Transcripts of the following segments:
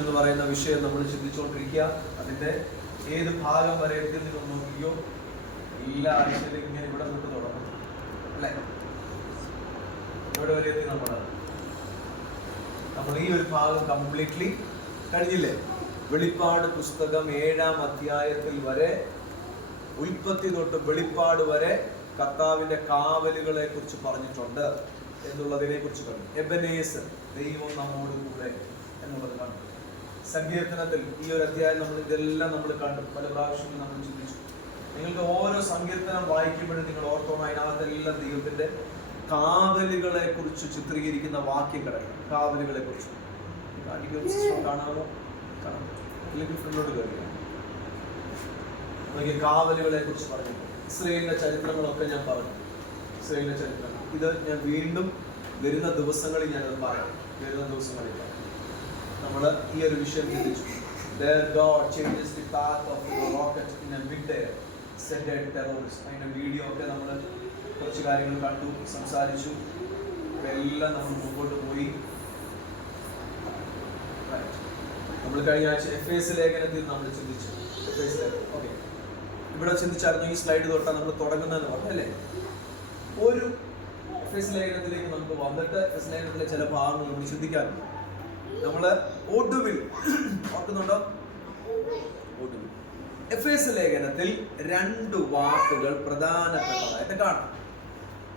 എന്ന് പറയുന്ന വിഷയം നമ്മൾ ചിന്തിച്ചുകൊണ്ടിരിക്കുക. അതിന്റെ ഏത് ഭാഗം വരെ എത്തി നിങ്ങൾ നോക്കിയോ? എല്ലാ ആഴ്ചയിലും ഇങ്ങനെ ഇവിടെ തൊട്ട് തുടങ്ങും അല്ലെ? ഇവിടെ വരെ എത്തി നമ്മൾ ഈ ഒരു ഭാഗം കംപ്ലീറ്റ്ലി കഴിഞ്ഞില്ലേ? വെളിപ്പാട് പുസ്തകം 7-ാം അധ്യായത്തിൽ വരെ, ഉൽപ്പത്തി തൊട്ട് വെളിപ്പാട് വരെ കർത്താവിന്റെ കാവലുകളെ കുറിച്ച് പറഞ്ഞിട്ടുണ്ട് എന്നുള്ളതിനെ കുറിച്ച് കണ്ടു. എബനേസർ, ദൈവം നമ്മോട് കൂടെ എന്നുള്ളത് കണ്ടു. സങ്കീർത്തനത്തിൽ ഈ ഒരു അധ്യായം ഇതെല്ലാം നമ്മൾ കണ്ടു. പല പ്രാവശ്യവും നമ്മൾ ചിന്തിച്ചു. നിങ്ങൾക്ക് ഓരോ സങ്കീർത്തനം വായിക്കുമ്പോഴും നിങ്ങൾ ഓർത്തോണം, അതിനകത്തെല്ലാം ദൈവത്തിന്റെ കാവലുകളെ കുറിച്ച് ചിത്രീകരിക്കുന്ന വാക്യങ്ങളാണ്. കാവലുകളെ കുറിച്ച് കാണാമോ? കാണാം, അല്ലെങ്കിൽ ഫ്രണ്ടോട്ട് കയറിയാണ്. കാവലുകളെ കുറിച്ച് പറഞ്ഞു. ഇസ്രയേലിന്റെ ചരിത്രങ്ങളൊക്കെ ഞാൻ പറഞ്ഞു. ഇസ്രയേലിന്റെ ചരിത്രങ്ങൾ ഇത് ഞാൻ വീണ്ടും വരുന്ന ദിവസങ്ങളിൽ ഞാനത് പറയാം. വരുന്ന ദിവസങ്ങളിൽ നമ്മൾ ഈ ഒരു വിഷയം ചിന്തിച്ചു. There God changes the path of the rocket in a mid-air, said a terrorist. അതിന്റെ വീഡിയോ ഒക്കെ നമ്മൾ കുറച്ച് കാര്യങ്ങൾ കണ്ടു, സംസാരിച്ചു. എല്ലാം നമ്മൾ മുമ്പോട്ട് പോയി. നമ്മൾ കഴിഞ്ഞ ആഴ്ച എഫേസ് ലേഖനത്തിൽ നമ്മൾ ചിന്തിച്ചു. എഫേസ് ലേഖനം ഓക്കെ, ഇവിടെ ചിന്തിച്ചറിഞ്ഞു. ഈ സ്ലൈഡ് തൊട്ടാണ് നമ്മൾ തുടങ്ങുന്നതെന്ന് പറഞ്ഞല്ലേ? ഒരു എഫേസ് ലേഖനത്തിലേക്ക് നമുക്ക് വന്നിട്ട് എഫേസ് ലേഖനത്തിലെ ചില ഭാഗങ്ങൾ നമ്മൾ ചിന്തിക്കാറുണ്ട്. നമ്മള് ഒടുവിൽ ഓർക്കുന്നുണ്ടോ? ഒടുവിൽ എഫേസ് ലേഖനത്തിൽ 2 വാക്കുകൾ പ്രധാനപ്പെട്ടതായിട്ട് കാണാം.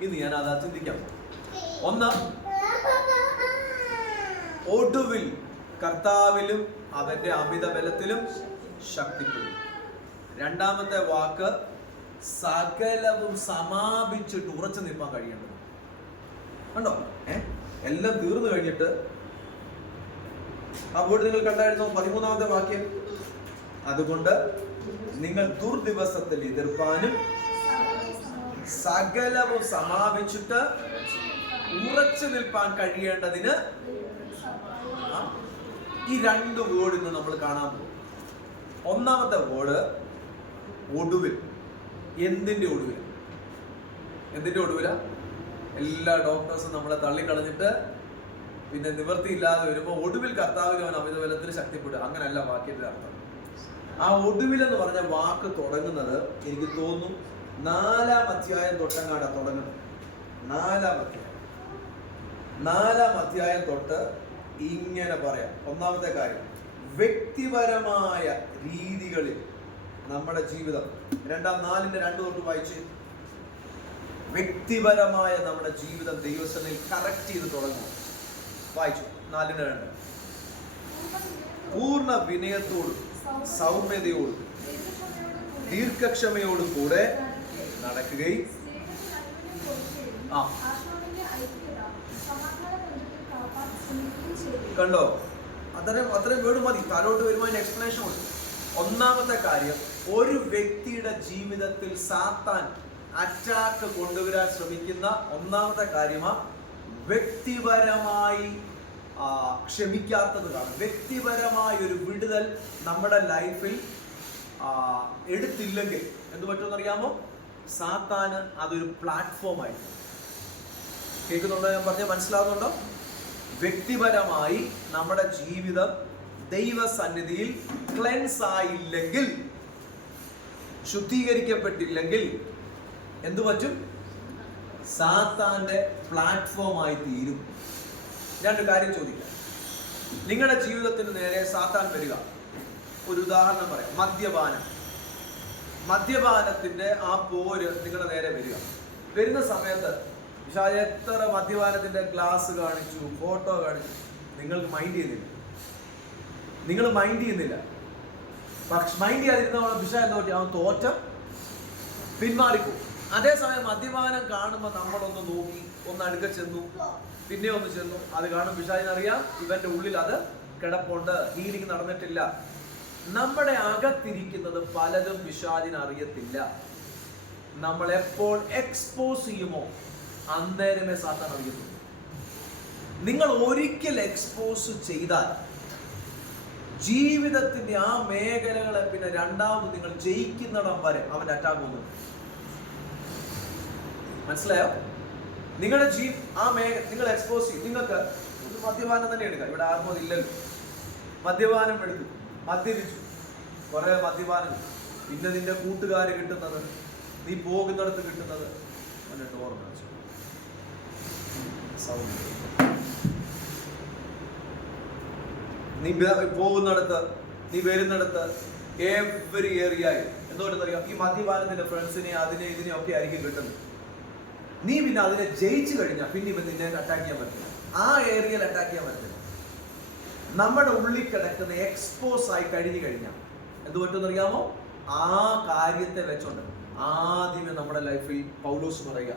ഇന്ന് ഞാൻ അതാ ചിന്തിക്കാം. ഒന്ന്, ഒടുവിൽ കർത്താവിലും അവന്റെ അമിത ബലത്തിലും ശക്തിപ്പെടും. രണ്ടാമത്തെ വാക്ക്, സകലവും സമാപിച്ചിട്ട് ഉറച്ചു നിൽക്കാൻ കഴിയേണ്ടത്. കണ്ടോ? എല്ലാം തീർന്നു കഴിഞ്ഞിട്ട് ആ ബോർഡ് നിങ്ങൾ കണ്ടായിരുന്നു. 13ാമത്തെ വാക്യം, അതുകൊണ്ട് നിങ്ങൾ ദുർദിവസത്തിൽ എതിർപ്പാനും സകലവും സമാപിച്ചിട്ട് ഉറച്ചു നിൽപ്പാൻ കഴിയേണ്ടതിന്. ഈ 2 വേർഡ് ഇന്ന് നമ്മൾ കാണാൻ പോകും. ഒന്നാമത്തെ വേർഡ് ഒടുവിൽ. എന്തിന്റെ ഒടുവിൽ? എന്തിന്റെ ഒടുവില? എല്ലാ ഡോക്ടേഴ്സും നമ്മളെ തള്ളിക്കളഞ്ഞിട്ട് പിന്നെ നിവൃത്തിയില്ലാതെ വരുമ്പോൾ ഒടുവിൽ കർത്താവിന് അവൻ അമിത ബലത്തിൽ ശക്തിപ്പെടുക. അങ്ങനെയല്ല വാക്യത്തിന്റെ അർത്ഥം. ആ ഒടുവിൽ എന്ന് പറഞ്ഞ വാക്ക് തുടങ്ങുന്നത് എനിക്ക് തോന്നുന്നു 4-ാം അധ്യായം തൊട്ടങ്ങാട തുടങ്ങുന്നത്. 4-ാം അധ്യായം തൊട്ട് ഇങ്ങനെ പറയാം. ഒന്നാമത്തെ കാര്യം, വ്യക്തിപരമായ രീതികളിൽ നമ്മുടെ ജീവിതം. 4-ന്റെ 2 തൊട്ട് വായിച്ച്, വ്യക്തിപരമായ നമ്മുടെ ജീവിതം ദൈവസന്നിധിയിൽ കറക്റ്റ് ചെയ്ത് തുടങ്ങും. വായിച്ചു 4-ന്റെ 2. പൂർണ്ണ വിനയത്തോടും സൗമ്യതയോടും ദീർഘക്ഷമയോടും കൂടെ നടക്കുകയും. കണ്ടോ? അത്രയും വേർഡ് മതി. താഴോട്ട് വരുമ്പോൾ അതിന് എക്സ്പ്ലനേഷൻ ഉണ്ട്. ഒന്നാമത്തെ കാര്യം, ഒരു വ്യക്തിയുടെ ജീവിതത്തിൽ സാത്താൻ അറ്റാക്ക് കൊണ്ടുവരാൻ ശ്രമിക്കുന്ന ഒന്നാമത്തെ കാര്യമാണ് വ്യക്തിപരമായി ക്ഷമിക്കാത്തത് കാണും. വ്യക്തിപരമായ ഒരു വിടുതൽ നമ്മുടെ ലൈഫിൽ എടുത്തില്ലെങ്കിൽ എന്ത് പറ്റുമെന്ന് അറിയാമോ? സാത്താന് അതൊരു പ്ലാറ്റ്ഫോമായി. കേൾക്കുന്നുണ്ടോ? ഞാൻ പറഞ്ഞ മനസ്സിലാവുന്നുണ്ടോ? വ്യക്തിപരമായി നമ്മുടെ ജീവിതം ദൈവസന്നിധിയിൽ ക്ലെൻസ് ആയില്ലെങ്കിൽ, ശുദ്ധീകരിക്കപ്പെട്ടില്ലെങ്കിൽ എന്തു പറ്റും? സാത്താന്റെ പ്ലാറ്റ്ഫോമായി തീരും. 2 കാര്യം ചോദിക്കാം. നിങ്ങളുടെ ജീവിതത്തിന് നേരെ സാത്താൻ വരിക. ഒരു ഉദാഹരണം പറയാം. മദ്യപാനത്തിന്റെ ആ പോര് നിങ്ങളുടെ നേരെ വരുന്ന സമയത്ത് എത്ര മദ്യപാനത്തിന്റെ ഗ്ലാസ് കാണിച്ചു, ഫോട്ടോ കാണിച്ചു, നിങ്ങൾ മൈൻഡ് ചെയ്യുന്നില്ല. പക്ഷെ മൈൻഡ് ചെയ്യാതിരുന്ന അവൻ തോറ്റ പിന്മാറിപ്പോ. അതേസമയം മദ്യപാനം കാണുമ്പോൾ നമ്മളൊന്ന് നോക്കി, ഒന്ന് അടുക്ക ചെന്നു, പിന്നെ ഒന്ന് ചെന്നു. അത് കാണും പിശാചിനറിയാം ഇവന്റെ ഉള്ളിൽ അത് കിടപ്പുണ്ട്, ഹീലിംഗ് നടന്നിട്ടില്ല. നമ്മുടെ അകത്തിരിക്കുന്നത് പലതും പിശാചിന് അറിയത്തില്ല. നമ്മൾ എപ്പോൾ എക്സ്പോസ് ചെയ്യുമോ അന്നേരമേ സാത്താൻ അറിയുന്നു. നിങ്ങൾ ഒരിക്കൽ എക്സ്പോസ് ചെയ്താൽ ജീവിതത്തിന്റെ ആ മേഖലകളെ പിന്നെ രണ്ടാമത് നിങ്ങൾ ജയിക്കുന്നിടം വരെ അവന്റെ അറ്റാക്ക് പോകുന്നു. മനസ്സിലായോ? നിങ്ങളുടെ ആ നിങ്ങൾ എക്സ്പോസ് ചെയ്യും. നിങ്ങൾക്ക് മദ്യപാനം തന്നെ എടുക്കാം. ഇവിടെ ആർക്കും അതില്ലല്ലോ. മദ്യപാനം എടുത്തു, മദ്യപിച്ചു, കുറെ മദ്യപാനം, പിന്നെ നിന്റെ കൂട്ടുകാര് കിട്ടുന്നത്, നീ പോകുന്നിടത്ത് കിട്ടുന്നത്, ഡോർ അടച്ചു, സൗണ്ട്. നീ പോകുന്നിടത്ത്, നീ വരുന്നിടത്ത്, എവറി ഏരിയയിൽ എന്തുകൊണ്ടെന്നറിയാം, ഈ മദ്യപാനത്തിന്റെ ഫ്രണ്ട്സിനെ അതിനെ ഇതിനെ ഒക്കെ ആയിരിക്കും കിട്ടുന്നത്. നീ പിന്നെ അതിനെ ജയിച്ചു കഴിഞ്ഞാൽ പിന്നെ ഇവൻ നിന്നെ അറ്റാക്ക് ചെയ്യാൻ പറ്റില്ല, ആ ഏരിയയിൽ അറ്റാക്ക് ചെയ്യാൻ പറ്റില്ല. നമ്മുടെ ഉള്ളിൽ കിടക്കുന്ന എക്സ്പോസ് ആയി കഴിഞ്ഞു കഴിഞ്ഞാൽ എന്ത് പറ്റുമെന്നറിയാമോ? ആ കാര്യത്തെ വെച്ചോണ്ട് ആദ്യമേ നമ്മുടെ ലൈഫിൽ പൗലോസ് പറയുക,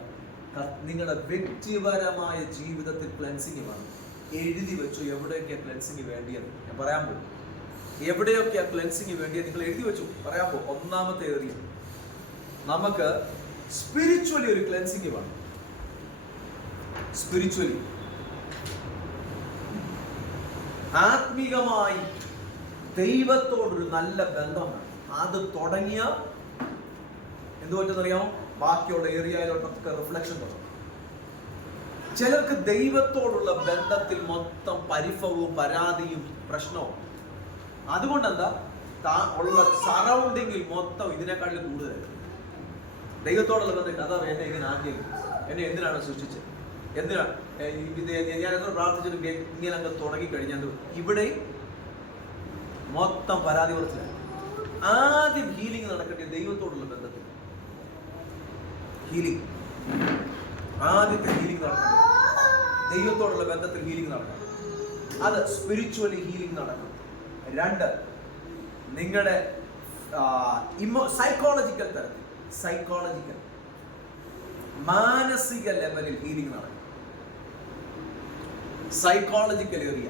നിങ്ങളുടെ വ്യക്തിപരമായ ജീവിതത്തിൽ ക്ലെൻസിങ് വേണം. എഴുതി വെച്ചു എവിടെയൊക്കെയാ ക്ലെൻസിങ് വേണ്ടിയത്. ഞാൻ പറയാൻ പോകും എവിടെയൊക്കെയാ ക്ലെൻസിങ് വേണ്ടിയത്, നിങ്ങൾ എഴുതി വെച്ചു. പറയാൻ പോകും. ഒന്നാമത്തെ ഏറിയ നമുക്ക് സ്പിരിച്വലി ഒരു ക്ലെൻസിങ് വേണം. സ്പിരിച്വലി, ആത്മീകമായി ദൈവത്തോടൊരു നല്ല ബന്ധമാണ്. അത് തുടങ്ങിയ എന്ത് പറ്റുന്നറിയാമോ? ബാക്കിയുള്ള ഏരിയയിലോട്ടൊക്കെ റിഫ്ലക്ഷൻ തുടങ്ങും. ചിലർക്ക് ദൈവത്തോടുള്ള ബന്ധത്തിൽ മൊത്തം പരിഭവവും പരാതിയും പ്രശ്നവും. അതുകൊണ്ടെന്താ, ഉള്ള സറൗണ്ടിങ്ങിൽ മൊത്തം ഇതിനേക്കാളും കൂടുതൽ ദൈവത്തോടുള്ള ബന്ധം. അതാ എന്നെ ഇങ്ങനെ ആക്കിയത്, എന്നെ എന്തിനാണ് സൃഷ്ടിച്ചത്, എന്തിനാണ് ഞാൻ എത്ര പ്രാർത്ഥിച്ചിട്ട് ഇങ്ങനെ അങ്ങ് തുടങ്ങിക്കഴിഞ്ഞാൽ ഇവിടെ മൊത്തം പരാതി കുറച്ചില്ല. ആദ്യം ഹീലിംഗ് നടക്കട്ടെ ദൈവത്തോടുള്ള ബന്ധത്തിൽ. ഹീലിംഗ്, ആദ്യത്തെ ഹീലിംഗ് നടക്കണം ദൈവത്തോടുള്ള ബന്ധത്തിൽ. ഹീലിംഗ് നടക്കണം, അത് സ്പിരിച്വലി ഹീലിംഗ് നടക്കണം. 2, നിങ്ങളുടെ സൈക്കോളജിക്കൽ തലത്തിൽ, സൈക്കോളജിക്കൽ മാനസിക ലെവലിൽ ഹീലിംഗ് നടക്കണം. സൈക്കോളജിക്കൽ ഏരിയ,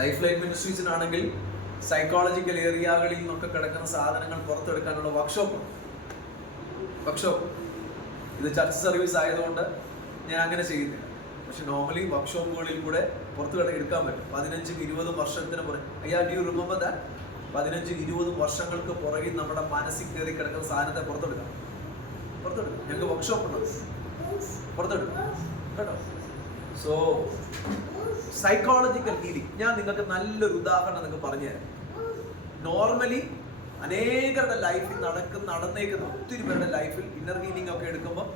ലൈഫ് ലൈൻ മിനിസ്ട്രീസിനാണെങ്കിൽ സൈക്കോളജിക്കൽ ഏരിയകളിൽ നിന്നൊക്കെ കിടക്കുന്ന സാധനങ്ങൾ പുറത്തെടുക്കാനുള്ള വർക്ക്ഷോപ്പ്. ഇത് ചർച്ച് സർവീസ് ആയതുകൊണ്ട് ഞാൻ അങ്ങനെ ചെയ്യുന്നില്ല. പക്ഷെ നോർമലി വർക്ക്ഷോപ്പുകളിൽ കൂടെ പുറത്ത് എടുക്കാൻ പറ്റും. 15-20 വർഷത്തിന് പുറകെ, ഡു യു റിമെമ്പർ ദാറ്റ്? 15-20 വർഷങ്ങൾക്ക് പുറകിൽ നമ്മുടെ മനസ്സിൽ കയറി കിടക്കുന്ന സാധനത്തെ പുറത്തെടുക്കാം. ഞങ്ങൾക്ക് വർക്ക്ഷോപ്പ് ഉണ്ട്, പുറത്തെടുക്കാം കേട്ടോ. സോ സൈക്കോളജിക്കൽ ഹീലിംഗ് ഞാൻ നിങ്ങൾക്ക് നല്ലൊരു ഉദാഹരണം നിങ്ങൾക്ക് പറഞ്ഞു തരാം. നോർമലി അനേകരുടെ ലൈഫിൽ നടന്നേക്കുന്ന ഒത്തിരി പേരുടെ ലൈഫിൽ ഇന്നർ ഹീലിംഗ് ഒക്കെ എടുക്കുമ്പോൾ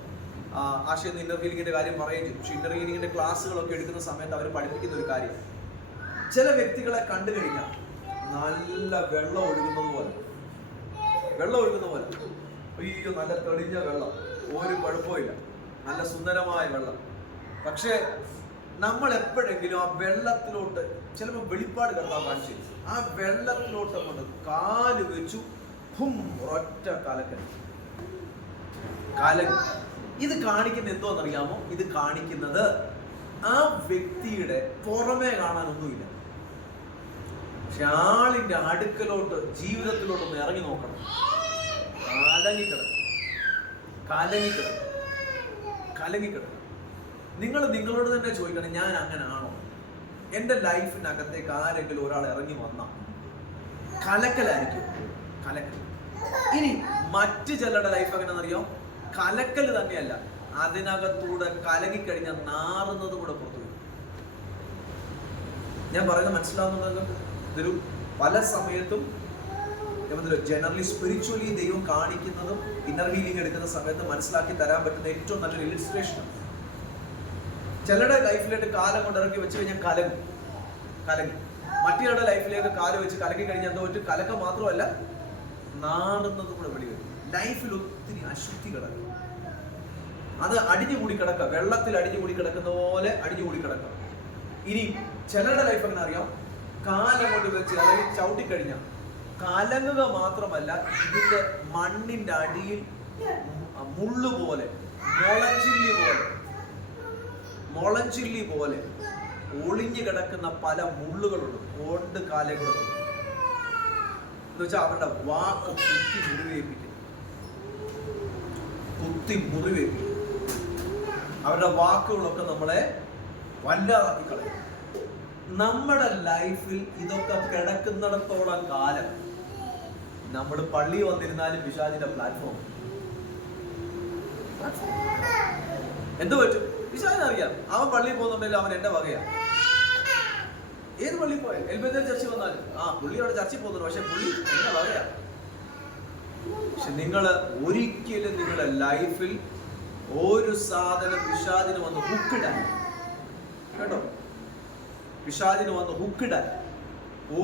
ആശയം ഇന്നർ ഹീലിംഗിന്റെ കാര്യം പറയുകയും ചെയ്തു. പക്ഷെ ഇന്നർ ഹീലിംഗിന്റെ ക്ലാസ്സുകളൊക്കെ എടുക്കുന്ന സമയത്ത് അവർ പഠിപ്പിക്കുന്ന ഒരു കാര്യം, ചില വ്യക്തികളെ കണ്ടു കഴിഞ്ഞാൽ നല്ല വെള്ളം ഒഴുകുന്നത് പോലെ, അയ്യോ നല്ല തെളിഞ്ഞ വെള്ളം, ഒരു കുഴപ്പമില്ല, നല്ല സുന്ദരമായ വെള്ളം. പക്ഷേ നമ്മൾ എപ്പോഴെങ്കിലും ആ വെള്ളത്തിലോട്ട് ചിലപ്പോൾ വെളിപ്പാട് കർത്താവ് കാണിച്ചു, ആ വെള്ളത്തിലോട്ട് കൊണ്ട് കാല് വെച്ചു, ഒറ്റ കലക്കൽ. ഇത് കാണിക്കുന്ന എന്തോന്നറിയാമോ? ഇത് കാണിക്കുന്നത് ആ വ്യക്തിയുടെ പുറമേ കാണാനൊന്നുമില്ല, പക്ഷെ ആളിന്റെ അടുക്കലോട്ട് ജീവിതത്തിലോട്ടൊന്ന് ഇറങ്ങി നോക്കണം. കലങ്ങിക്കിടക്കണം. നിങ്ങൾ നിങ്ങളോട് തന്നെ ചോദിക്കണം, ഞാൻ അങ്ങനെ ആണോ? എൻ്റെ ലൈഫിനകത്തേക്ക് ആരെങ്കിലും ഒരാൾ ഇറങ്ങി വന്ന കലക്കലായിരിക്കും. ഇനി മറ്റു ചിലരുടെ ലൈഫ് എങ്ങനെയാണെന്നറിയോ? കലക്കൽ തന്നെയല്ല, അതിനകത്തൂടെ കലങ്ങിക്കഴിഞ്ഞാൽ നാറുന്നത് കൂടെ പുറത്തു വരും. ഞാൻ പറയുന്നത് മനസ്സിലാവുന്നത്? ഇതൊരു പല സമയത്തും ജനറലി സ്പിരിച്വലി ദൈവം കാണിക്കുന്നതും ഇന്നർ ഹീലിംഗ് എടുക്കുന്ന സമയത്ത് മനസ്സിലാക്കി തരാൻ പറ്റുന്ന ഏറ്റവും നല്ലൊരു ഇലിസ്ട്രേഷനാണ്. ചിലരുടെ ലൈഫിലേക്ക് കാലം കൊണ്ടിറക്കി വെച്ച് കഴിഞ്ഞാൽ കലങ്ങി. മറ്റുള്ളവരുടെ ലൈഫിലേക്ക് കാല് വെച്ച് കലക്കി കഴിഞ്ഞാൽ എന്തോ പറ്റും? കലക്ക മാത്രമല്ല, നാറുന്നത് കൂടെ വെളി വരും. ലൈഫിൽ ഒത്തിരി അശുദ്ധി കിടക്കും. അത് അടിഞ്ഞുകൂടി കിടക്കുക, വെള്ളത്തിൽ അടിഞ്ഞുകൂടി കിടക്കുന്ന പോലെ അടിഞ്ഞുകൂടി കിടക്കുക. ഇനി ചിലരുടെ ലൈഫ് എങ്ങനെ അറിയാം? കാലം കൊണ്ട് വെച്ച് അല്ലെങ്കിൽ ചവിട്ടിക്കഴിഞ്ഞാൽ കലങ്ങുക മാത്രമല്ല, ഇതിന്റെ മണ്ണിന്റെ അടിയിൽ മുള്ളുപോലെ, മുളഞ്ചില്ലി പോലെ ഒളിഞ്ഞു കിടക്കുന്ന പല മുള്ളുകളുണ്ട്. കൊണ്ട് കാലങ്ങൾ എന്ന് വെച്ചാൽ അവരുടെ വാക്ക് കുത്തി മുറിവേൽപ്പിക്കും. അവരുടെ വാക്കുകളൊക്കെ നമ്മളെ വല്ലാതാക്കി കളയും. നമ്മുടെ ലൈഫിൽ ഇതൊക്കെ കിടക്കുന്നിടത്തോളം കാലം നമ്മൾ പള്ളി വന്നിരുന്നാലും പിശാചിന്റെ പ്ലാറ്റ്ഫോം എന്ത് പറ്റും? പിശാചിനറിയാം, അവൻ പള്ളിയിൽ പോകുന്നുണ്ടെങ്കിൽ അവൻ എന്റെ വകയാണ്. ഏത് പള്ളിയിൽ പോയാൽ എൽബെത്തൽ ചർച്ചിൽ വന്നാലും പുള്ളി അവിടെ ചർച്ചിൽ പോകുന്നുണ്ട്, പക്ഷെ പുള്ളി എന്നെ പറയാ. പക്ഷെ നിങ്ങൾ ഒരിക്കലും നിങ്ങളുടെ ലൈഫിൽ ഒരു സാധനം പിശാചിന് വന്ന് ഹുക്കിടാൻ, കേട്ടോ, പിശാചിന് വന്ന് ഹുക്കിടാൻ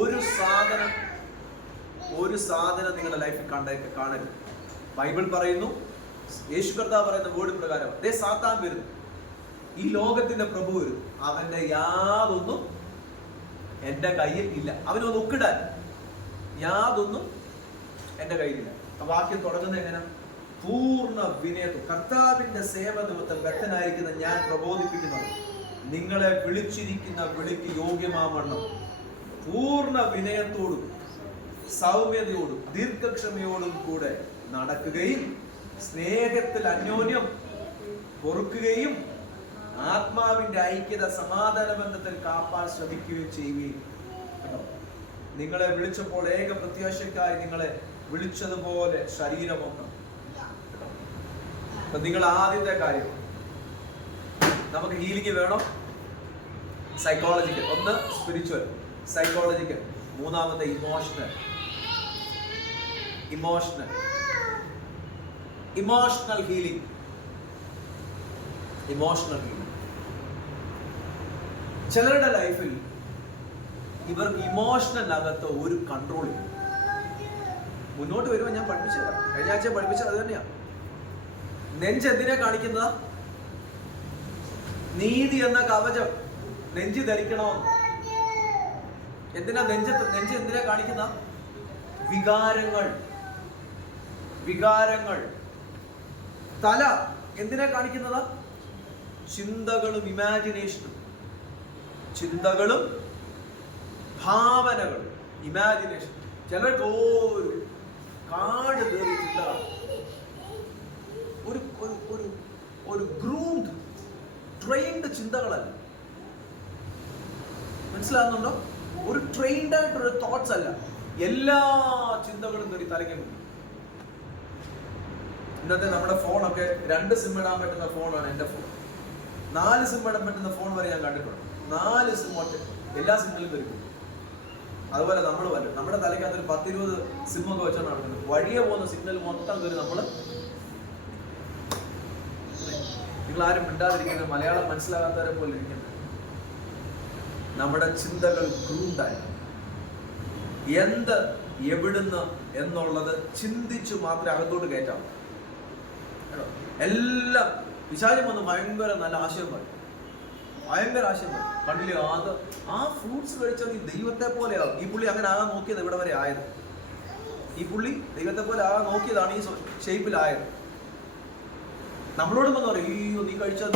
ഒരു സാധനം നിങ്ങളുടെ ലൈഫിൽ കാണരുത്. ബൈബിൾ പറയുന്നു, യേശു കർത്താവ് പറയുന്ന വേർഡ് പ്രകാരം സാത്താൻ വരുന്നു, ഈ ലോകത്തിന്റെ പ്രഭു വരും, അവന്റെ യാതൊന്നും എന്റെ കയ്യിൽ ഇല്ല. അവനൊന്ന് ഒക്കിടാൻ യാതൊന്നും എന്റെ കയ്യിലില്ല. ആ വാക്യം തുടങ്ങുന്നത് എങ്ങനെ? പൂർണ്ണ വിനയത്തോടെ കർത്താവിന്റെ സേവ നിമിത്തം വ്യക്തനായിരിക്കുന്ന ഞാൻ പ്രബോധിപ്പിക്കുന്നത് നിങ്ങളെ വിളിച്ചിരിക്കുന്ന വിളിക്ക് യോഗ്യമാവണ്ണം പൂർണ്ണ വിനയത്തോടും സൗമ്യതയോടും ദീർഘക്ഷമയോടും കൂടെ നടക്കുകയും സ്നേഹത്തിൽ അന്യോന്യം പൊറുക്കുകയും ആത്മാവിന്റെ ഐക്യത സമാധാന ബന്ധത്തിൽ കാപ്പാൻ ശ്രമിക്കുകയും ചെയ്യുകയും. നിങ്ങളെ വിളിച്ചപ്പോൾ ഏക പ്രത്യാശയ്ക്കായി നിങ്ങളെ വിളിച്ചതുപോലെ ശരീരമൊന്നും. നിങ്ങൾ ആദ്യത്തെ കാര്യം, നമുക്ക് ഹീലിംഗ് വേണം, സൈക്കോളജിക്കൽ. ഒന്ന് സ്പിരിച്വൽ, സൈക്കോളജിക്കൽ. മൂന്നാമത്തെ ഇമോഷണൽ ഹീലിംഗ്. ചിലരുടെ ലൈഫിൽ ഇവർക്ക് ഇമോഷണലിനകത്ത് ഒരു കൺട്രോൾ ഇല്ല. മുന്നോട്ട് വരുമ്പോൾ ഞാൻ പഠിപ്പിച്ചത്, കഴിഞ്ഞ ആഴ്ച പഠിപ്പിച്ചത് അത് തന്നെയാണ്. നെഞ്ച് എന്തിനെ കാണിക്കുന്നതാ? നീതി എന്ന കവചം നെഞ്ച് ധരിക്കണമെന്ന്. എന്തിനാ നെഞ്ച് എന്തിനെ കാണിക്കുന്ന? വികാരങ്ങൾ. തല എന്തിനെ കാണിക്കുന്നതാ? ചിന്തകളും ഇമാജിനേഷനും. ചിന്തകളും ഭാവനകളും ഇമാജിനേഷൻ. ചിലർക്ക് ഒരു കാട് കയറി ചിന്തകളാണ്. ഒരു ഗ്രൂംഡ് ട്രെയിൻഡ് ചിന്തകളല്ല. മനസ്സിലാകുന്നുണ്ടോ? ഒരു ട്രെയിൻഡ് ആയിട്ടൊരു തോട്ട്സ് അല്ല. എല്ലാ ചിന്തകളും കയറി തലയ്ക്ക് മുന്നിൽ. ഇന്നത്തെ നമ്മുടെ ഫോണൊക്കെ 2 സിം ഇടാൻ പറ്റുന്ന ഫോണാണ് എൻ്റെ ഫോൺ. 4 സിം ഇടാൻ പറ്റുന്ന ഫോൺ വരെ ഞാൻ കണ്ടിട്ടുണ്ട്. 4 സിം ഒറ്റ എല്ലാ സിമ്മിലും കയറി. അതുപോലെ നമ്മൾ വരും, നമ്മുടെ തലയ്ക്കകത്ത് ഒരു 10-20 സിമ്മൊക്കെ വെച്ചാണ് നടക്കുന്നത്. വഴിയെ പോകുന്ന സിഗ്നൽ മൊത്തം കയറി നമ്മള്. നിങ്ങൾ ആരും മിണ്ടാതിരിക്കുന്നത്, മലയാളം മനസ്സിലാകാത്തവരെ പോലെ ഇരിക്കുന്നത്. നമ്മുടെ ചിന്തകൾ ഗ്രൂണ്ടായി എന്ത് എവിടുന്ന് എന്നുള്ളത് ചിന്തിച്ചു മാത്രമേ അകത്തോട്ട് കയറ്റാവൂ. എല്ലാം പിശാചം വന്ന് ഭയങ്കര നല്ല ആശയം പറയും. കണ്ടില്ലേ, ആ ഫ്രൂട്ട്സ് കഴിച്ചാൽ നീ ദൈവത്തെ പോലെയാവും. ഈ പുള്ളി അങ്ങനെ ആകാൻ നോക്കിയത് ഇവിടെ വരെ ആയത്. ഈ പുള്ളി ദൈവത്തെ പോലെ ആകാൻ നോക്കിയതാണ് ഈ ഷേപ്പിലായത്. നമ്മളോടും വന്ന് പറയും, അയ്യോ നീ കഴിച്ചാൽ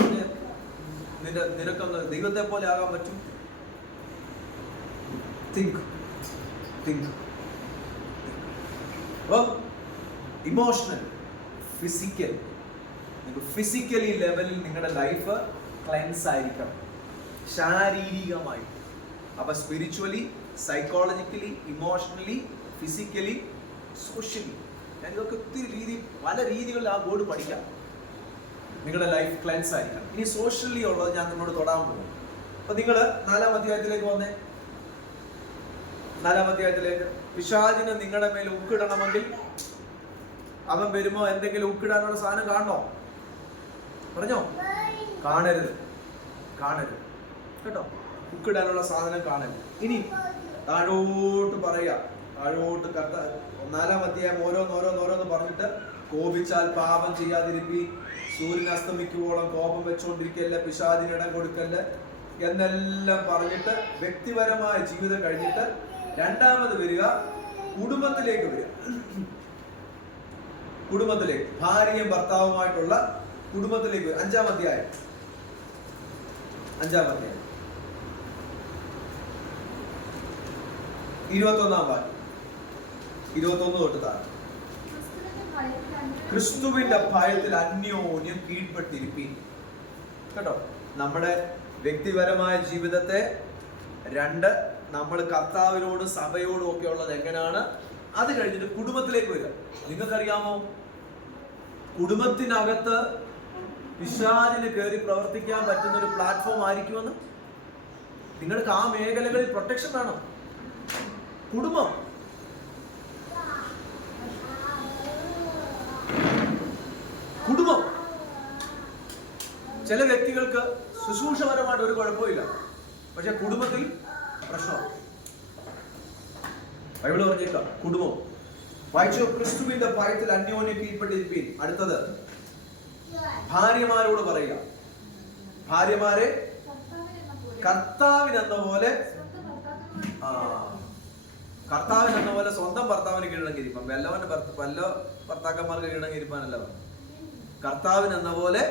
നിനക്കൊന്ന് ദൈവത്തെ പോലെ ആകാൻ പറ്റും. തിങ്ക്. അപ്പം ഇമോഷണൽ, ഫിസിക്കൽ. ഫിസിക്കലി ലെവലിൽ നിങ്ങളുടെ ലൈഫ് ക്ലെൻസ് ആയിരിക്കണം, ശാരീരികമായി. അപ്പൊ spiritually, psychologically, emotionally, physically, socially. ഞാൻ ഇതൊക്കെ പല രീതികളിൽ ആ ബോർഡ് പഠിക്കാം. നിങ്ങളുടെ ലൈഫ് ക്ലെൻസ് ആയിരിക്കണം. ഇനി സോഷ്യലി ഉള്ളത് ഞാൻ നിങ്ങളോട് തൊടാൻ പോകും. അപ്പൊ നിങ്ങൾ 4-ാം അധ്യായത്തിലേക്ക് വന്നേ. 4-ാം അധ്യായത്തിലേക്ക്. പിശാചിന് നിങ്ങളുടെ മേൽ ഉക്കിടണമെങ്കിൽ അവൻ വരുമ്പോ എന്തെങ്കിലും ഉക്കിടാനുള്ള സാധനം കാണണോ? പറഞ്ഞോ, കാണരുത് കേട്ടോ. ഉക്കിടാനുള്ള സാധനം കാണരുത്. ഇനി താഴോട്ട് പറയാ, താഴോട്ട് 4-ാം അധ്യായം ഓരോന്ന് പറഞ്ഞിട്ട്, കോപിച്ചാൽ പാപം ചെയ്യാതിരിപ്പി, സൂര്യൻ അസ്തമിക്കുവോളം കോപം വെച്ചോണ്ടിരിക്കല്ല, പിശാചിന് ഇടം കൊടുക്കല്ല എന്നെല്ലാം പറഞ്ഞിട്ട് വ്യക്തിപരമായ ജീവിതം കഴിഞ്ഞിട്ട് 2ാമത് വരിക, കുടുംബത്തിലേക്ക് വരിക. കുടുംബത്തിലേക്ക്, ഭാര്യയും ഭർത്താവുമായിട്ടുള്ള കുടുംബത്തിലേക്ക് വരിക. 5-ാം അധ്യായം 21-ാം വാക്യം, 21 തൊട്ട് താഴെ. ക്രിസ്തുവിന്റെ ഭയത്തിൽ അന്യോന്യം കീഴ്പ്പെട്ടിരിപ്പീൻ. കേട്ടോ, നമ്മുടെ വ്യക്തിപരമായ ജീവിതത്തെ 2, നമ്മൾ കർത്താവിനോടും സഭയോടും ഒക്കെ ഉള്ളത് എങ്ങനെയാണ്, അത് കഴിഞ്ഞിട്ട് കുടുംബത്തിലേക്ക് വരിക. നിങ്ങൾക്കറിയാമോ, കുടുംബത്തിനകത്ത് പിശാചിന് കയറി പ്രവർത്തിക്കാൻ പറ്റുന്ന ഒരു പ്ലാറ്റ്ഫോം ആയിരിക്കുമെന്ന്. നിങ്ങൾക്ക് ആ മേഖലകളിൽ പ്രൊട്ടക്ഷൻ വേണം. കുടുംബം, കുടുംബം. ചില വ്യക്തികൾക്ക് ശുശ്രൂഷപരമായിട്ട് ഒരു കുഴപ്പമില്ല, പക്ഷെ കുടുംബത്തിൽ പ്രശ്നമാണ്. ബൈബിൾ പറഞ്ഞേക്കാം കുടുംബം. വായിച്ചോ, ക്രിസ്തുവിന്റെ ഭയത്തിൽ അന്യോന്യം കീഴ്പ്പെട്ടിരിപ്പീൻ. അടുത്തത് ഭാര്യമാരോട് പറയുക, ഭാര്യമാരെ കർത്താവിനെന്ന പോലെ, കർത്താവിനെന്ന പോലെ സ്വന്തം ഭർത്താവിന് കീഴടങ്ങിയിരിപ്പം. വല്ല ഭർത്താക്കന്മാർക്ക് കീഴടങ്ങിയിരിപ്പാനല്ല, കർത്താവിനെന്ന പോലെ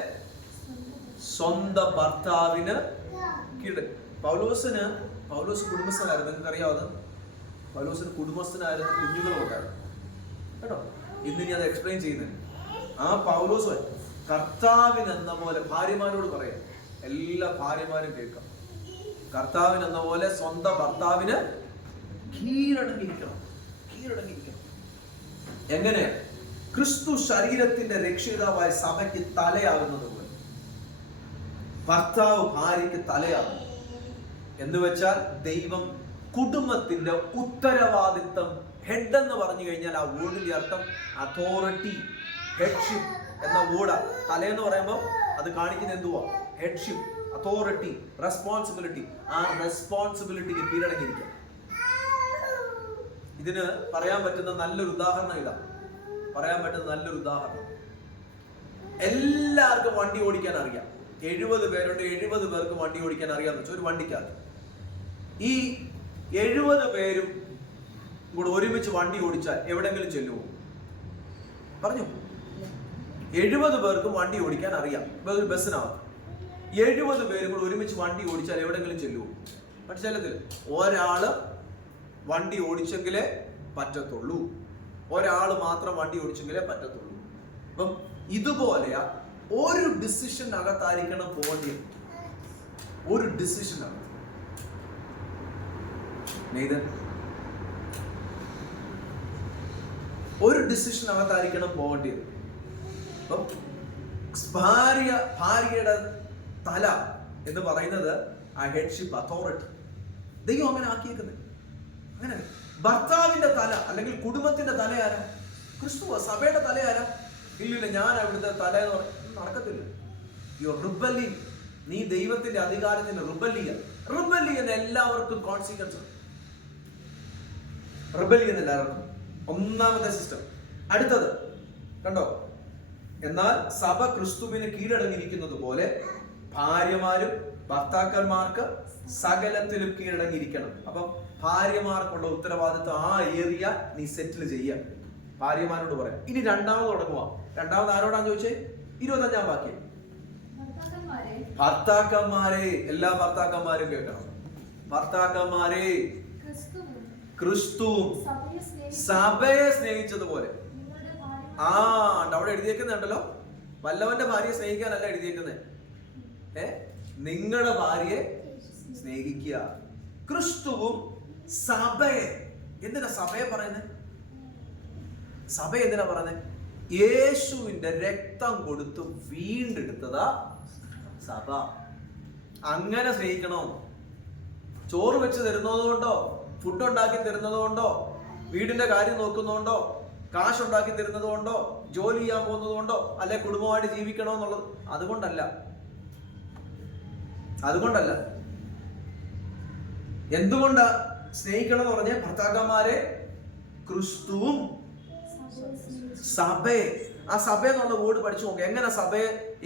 സ്വന്തം ഭർത്താവിന് കീഴ. പൗലോസ് കുടുംബസ്ഥനായിരുന്നു, നിങ്ങൾക്ക് അറിയാവുന്നത്. പൗലോസിന് കുടുംബസ്ഥനായിരുന്നു, കുഞ്ഞുങ്ങളൊക്കെ കേട്ടോ. ഇന്ന് ഇനി അത് എക്സ്പ്ലെയിൻ ചെയ്യുന്നുണ്ട്. ആ പൗലോസ് കർത്താവിനെന്ന പോലെ ഭാര്യമാരോട് പറയാം, എല്ലാ ഭാര്യമാരും കേൾക്കാം, കർത്താവിനെന്ന പോലെ സ്വന്തം ഭർത്താവിന് കീഴടങ്ങിയിരിക്കണം. എങ്ങനെ? ക്രിസ്തു ശരീരത്തിന്റെ രക്ഷിതാവായ സഭയ്ക്ക് തലയാകുന്നത് പോലെ ഭർത്താവ് ഭാര്യയ്ക്ക് തലയാകും. എന്ന് വെച്ചാൽ ദൈവം കുടുംബത്തിന്റെ ഉത്തരവാദിത്വം, ഹെഡ് എന്ന് പറഞ്ഞു കഴിഞ്ഞാൽ ആ വേർഡിന്റെ അർത്ഥം അതോറിറ്റി, ഹെഡ്ഷിപ്പ് എന്ന വേർഡാണ്. തലയെന്ന് പറയുമ്പോൾ അത് കാണിക്കുന്ന എന്തുവാ? Headship, authority, responsibility. ആ റെസ്പോൺസിബിലിറ്റിക്ക് കീഴടങ്ങിയിരിക്കാം. ഇതിന് പറയാൻ പറ്റുന്ന നല്ലൊരു ഉദാഹരണം ഇതാ. എല്ലാവർക്കും വണ്ടി ഓടിക്കാൻ അറിയാം. 70 പേരുണ്ട്, 70 പേർക്ക് വണ്ടി ഓടിക്കാൻ അറിയാന്ന് വെച്ചാൽ ഒരു വണ്ടിക്കകത്ത് ഈ 70 പേരും കൂടെ ഒരുമിച്ച് വണ്ടി ഓടിച്ചാൽ എവിടെങ്കിലും ചെല്ലുമോ? പറഞ്ഞു. 70 പേർക്ക് വണ്ടി ഓടിക്കാൻ അറിയാം, ബസ്സിനകത്ത് 70 പേരും കൂടെ ഒരുമിച്ച് വണ്ടി ഓടിച്ചാൽ എവിടെങ്കിലും ചെല്ലുമോ? പക്ഷെ ചെല്ലത്തില്ല. ഒരാള് വണ്ടി ഓടിച്ചെങ്കിലേ പറ്റത്തുള്ളൂ, ഒരാൾ മാത്രം വണ്ടി ഓടിച്ചെങ്കിലേ പറ്റത്തുള്ളൂ. അപ്പം ഇതുപോലെയാ ഒരു ഡിസിഷനകത്തായിരിക്കണം പോകേണ്ടത്. ഒരു ഡിസിഷനകത്ത് ഒരു ഡിസിഷനകത്തായിരിക്കണം പോകേണ്ടത്. അപ്പം ഭാര്യയുടെ തല എന്ന് പറയുന്നത് ആ ഹെഡ്ഷിപ്പ്, അതോറിറ്റി. ദൈവം അങ്ങനെ ആക്കിയേക്കുന്നത്. അങ്ങനെ ഭർത്താവിന്റെ തല അല്ലെങ്കിൽ കുടുംബത്തിന്റെ തല ആരാ? ക്രിസ്തുവ. സഭയുടെ തല ആരാ? ഇല്ലില്ല, ഞാൻ അവിടുത്തെ തല എന്ന് പറഞ്ഞ നടക്കത്തില്ല. യു റിബല്ലി, നീ ദൈവത്തിന്റെ അധികാരത്തിന് റിബല്ലിയൻ എല്ലാവർക്കും കോൺസിക്വൻസ്. റിബല്ലിയൻ എല്ലാവർക്കും ഒന്നാമത്തെ സിസ്റ്റം. അടുത്തത് കണ്ടോ? എന്നാൽ സഭ ക്രിസ്തുവിന് കീഴടങ്ങിയിരിക്കുന്നത് പോലെ ഭാര്യമാരും ഭർത്താക്കന്മാർക്ക് സകലത്തിലും കീഴടങ്ങിയിരിക്കണം. അപ്പം ഭാര്യമാർക്കുള്ള ഉത്തരവാദിത്വം ആ ഏരിയ നീ സെറ്റിൽ ചെയ്യുക. ഭാര്യമാരോട് പറയാം. ഇനി രണ്ടാമത് തുടങ്ങുക. രണ്ടാമത് ആരോടാന്ന് ചോദിച്ചേ? 25-ാം വാക്യം. ഭർത്താക്കന്മാരെ, എല്ലാ ഭർത്താക്കന്മാരും കേൾക്കണം. ഭർത്താക്കന്മാരെ, ക്രിസ്തു സഭയെ സ്നേഹിച്ചതുപോലെ. അവിടെ എഴുതിയേക്കുന്നുണ്ടല്ലോ, വല്ലവന്റെ ഭാര്യയെ സ്നേഹിക്കാനല്ല എഴുതിയേക്കുന്നത്. നിങ്ങളുടെ ഭാര്യയെ സ്നേഹിക്കുക. ക്രിസ്തുവും സഭയെ. എന്തിനാ സഭയെ പറയുന്നത്? സഭ എന്തിനാ പറയുന്നത്? യേശുവിന്റെ രക്തം കൊടുത്ത് വീണ്ടെടുത്തതാ സഭ. അങ്ങനെ സ്നേഹിക്കണോ? ചോറ് വെച്ച് തരുന്നതുകൊണ്ടോ, ഫുഡ് ഉണ്ടാക്കി തരുന്നതുകൊണ്ടോ, വീടിന്റെ കാര്യം നോക്കുന്നതുകൊണ്ടോ, കാശുണ്ടാക്കി തരുന്നതുകൊണ്ടോ, ജോലി ചെയ്യാൻ പോകുന്നതുകൊണ്ടോ, അല്ലെ കുടുംബമായിട്ട് ജീവിക്കണോ എന്നുള്ളത് അതുകൊണ്ടല്ല. എന്തുകൊണ്ടാ സ്നേഹിക്കണം എന്ന് പറഞ്ഞ? ഭർത്താക്കന്മാരെ ക്രിസ്തുവും സഭയെ. ആ സഭ എന്നുള്ള വേർഡ് പഠിച്ചു നോക്കുക.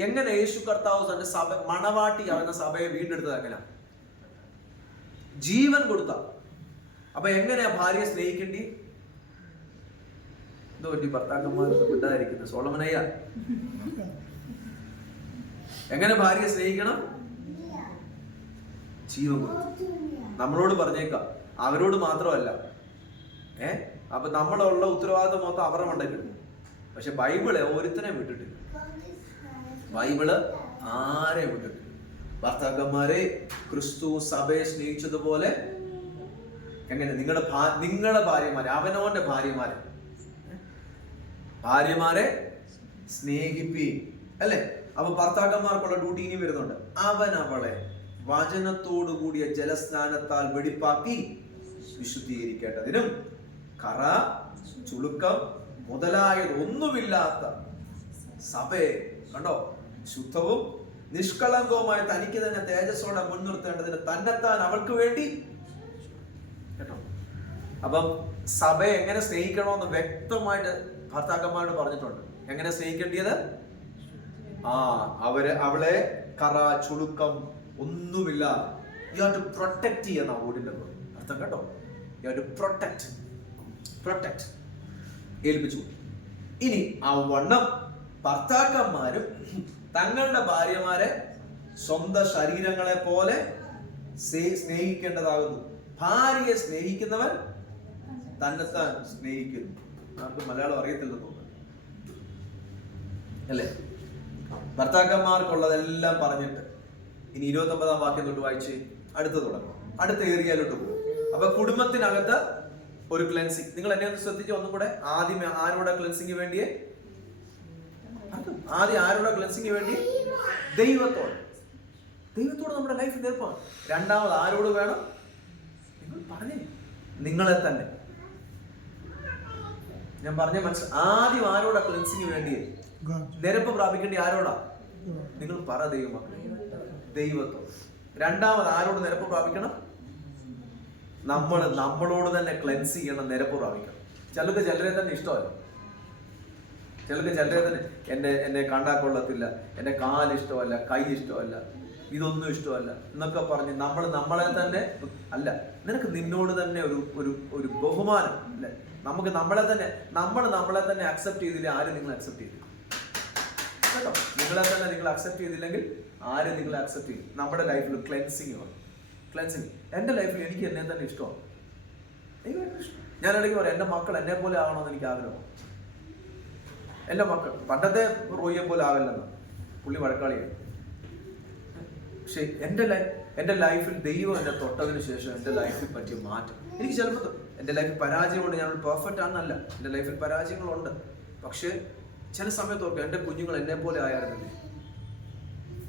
എങ്ങനെ യേശു കർത്താവ് തന്റെ സഭ മണവാട്ടി ആകുന്ന സഭയെ വീണ്ടെടുത്തത്? എങ്ങനെ? ജീവൻ കൊടുത്ത. അപ്പൊ എങ്ങനെയാ ഭാര്യയെ സ്നേഹിക്കേണ്ടി? എന്തോ പറ്റി ഭർത്താക്കന്മാർ ഉണ്ടായിരിക്കുന്നത്? സോളമനയ്യ, എങ്ങനെ ഭാര്യയെ സ്നേഹിക്കണം? ജീവൻ കൊടുത്തു. നമ്മളോട് പറഞ്ഞേക്കാം, അവരോട് മാത്രമല്ല. അപ്പൊ നമ്മളുള്ള ഉത്തരവാദിത്വം മൊത്തം അവരുടെ മണ്ടയ്ക്ക് കിട്ടും. പക്ഷെ ബൈബിള് ഒരുത്തനെ വിട്ടിട്ടില്ല. ബൈബിള് ആരെയും വിട്ടിട്ടില്ല. ഭർത്താക്കന്മാരെ ക്രിസ്തു സഭയെ സ്നേഹിച്ചതുപോലെ എങ്ങനെ? നിങ്ങളുടെ ഭാര്യമാരെ, അവനവന്റെ ഭാര്യമാരെ സ്നേഹിപ്പി, അല്ലെ? അപ്പൊ ഭർത്താക്കന്മാർക്കുള്ള ഡ്യൂട്ടി ഇനി വരുന്നുണ്ട്. അവൻ അവളെ വചനത്തോടു കൂടിയ ജലസ്നാനത്താൽ വെടിപ്പാക്കി വിശുദ്ധീകരിക്കേണ്ടതിനും കറ, ചുളുക്കം മുതലായതൊന്നുമില്ലാത്ത സഭയെ കണ്ടോ ശുദ്ധവും നിഷ്കളങ്കവുമായ തനിക്ക് തന്നെ തേജസ്സോടെ മുൻനിർത്തേണ്ടതിന് തന്നെത്താൻ അവൾക്ക് വേണ്ടി കേട്ടോ. അപ്പം സഭയെ എങ്ങനെ സ്നേഹിക്കണമെന്ന് വ്യക്തമായിട്ട് ഭർത്താക്കന്മാരോട് പറഞ്ഞിട്ടുണ്ട്. എങ്ങനെ സ്നേഹിക്കേണ്ടത്? അവളെ കറ, ചുളുക്കം ഒന്നുമില്ല. യു ഹാവ് ടു പ്രൊട്ടക്ട് ചെയ്യുന്ന ഓടിന്റെ അർത്ഥം കേട്ടോ. യു ഹാവ് ടു പ്രൊട്ടക്ട് ഏൽപ്പിച്ചു. ഇനി ആ വണ്ണം ഭർത്താക്കന്മാരും തങ്ങളുടെ ഭാര്യമാരെ സ്വന്തം ശരീരങ്ങളെ പോലെ സ്നേഹിക്കേണ്ടതാകുന്നു. ഭാര്യയെ സ്നേഹിക്കുന്നവൻ തന്നെത്താൻ സ്നേഹിക്കുന്നു. ആർക്കും മലയാളം അറിയത്തില്ലെന്ന് തോന്നുന്നു അല്ലേ? ഭർത്താക്കന്മാർക്കുള്ളതെല്ലാം പറഞ്ഞിട്ട് ഇനി 29-ാം വാക്യം തൊട്ട് വായിച്ച് അടുത്ത് തുടങ്ങും. അടുത്ത ഏരിയയിലോട്ട് പോകും. അപ്പൊ കുടുംബത്തിനകത്ത് ഒരു ക്ലെൻസിങ്. നിങ്ങൾ എന്നെ ഒന്ന് ശ്രദ്ധിച്ചു ഒന്നും കൂടെ. ആദ്യം ആരോടെ ക്ലെൻസിങ് വേണ്ടിയേ? ആദ്യം ആരോടെ ക്ലെൻസിങ് വേണ്ടി? ദൈവത്തോട് നമ്മുടെ ലൈഫ് തീർപ്പാണ്. രണ്ടാമത് ആരോട് വേണം? നിങ്ങൾ പറഞ്ഞേ, നിങ്ങളെ തന്നെ. ഞാൻ പറഞ്ഞ ആദ്യം ആരോടാ ക്ലെൻസിങ് വേണ്ടിയേ? നിരപ്പ് പ്രാപിക്കേണ്ടി ആരോടാ? നിങ്ങൾ പറ ദൈവത്തോട്. രണ്ടാമത് ആരോട് നിരപ്പ് പ്രാപിക്കണം? നമ്മളോട് തന്നെ ക്ലെൻസ് ചെയ്യണം, നിരപ്പ് പ്രാപിക്കണം. ചിലരെ തന്നെ ഇഷ്ടമല്ല. ചിലരെ തന്നെ എന്നെ കണ്ടാ കൊള്ളത്തില്ല, എന്റെ കാല് ഇഷ്ടമല്ല, കൈ ഇഷ്ടമല്ല, ഇതൊന്നും ഇഷ്ടമല്ല എന്നൊക്കെ പറഞ്ഞ് നമ്മളെ തന്നെ അല്ല. നിനക്ക് നിന്നോട് തന്നെ ഒരു ബഹുമാനം അല്ലെ? നമുക്ക് നമ്മളെ തന്നെ അക്സെപ്റ്റ് ചെയ്തില്ല. ആരും നിങ്ങൾ അക്സെപ്റ്റ് ചെയ്തില്ല കേട്ടോ. നിങ്ങളെ തന്നെ നിങ്ങൾ അക്സെപ്റ്റ് ചെയ്തില്ലെങ്കിൽ ആരും നിങ്ങളെ അക്സെപ്റ്റ് ചെയ്യും. നമ്മുടെ ലൈഫിൽ ക്ലെൻസിങ് വേണം. ക്ലെൻസിങ്. എൻ്റെ ലൈഫിൽ എനിക്ക് എന്നെ തന്നെ ഇഷ്ടമാണ്. ഞാൻ ഇടയ്ക്ക് പറയാം, എൻ്റെ മക്കൾ എന്നെ പോലെ ആകണമെന്ന് എനിക്ക് ആഗ്രഹമാണ്. എൻ്റെ മക്കൾ പണ്ടത്തെ റോയിയെ പോലെ ആകല്ലെന്ന് പുള്ളി വഴക്കാളിയാണ്. പക്ഷെ എൻ്റെ ലൈഫിൽ ദൈവം എന്നെ തൊട്ടതിന് ശേഷം എൻ്റെ ലൈഫിൽ പറ്റിയ മാറ്റം എനിക്ക് ചിലപ്പോൾ എൻ്റെ ലൈഫിൽ പരാജയമുണ്ട്. ഞാൻ പെർഫെക്റ്റ് ആണെന്നല്ല, എൻ്റെ ലൈഫിൽ പരാജയങ്ങളുണ്ട്. പക്ഷെ ചില സമയത്തൊക്കെ എൻ്റെ കുഞ്ഞുങ്ങൾ എന്നെ പോലെ ആയിരുന്നില്ലേ.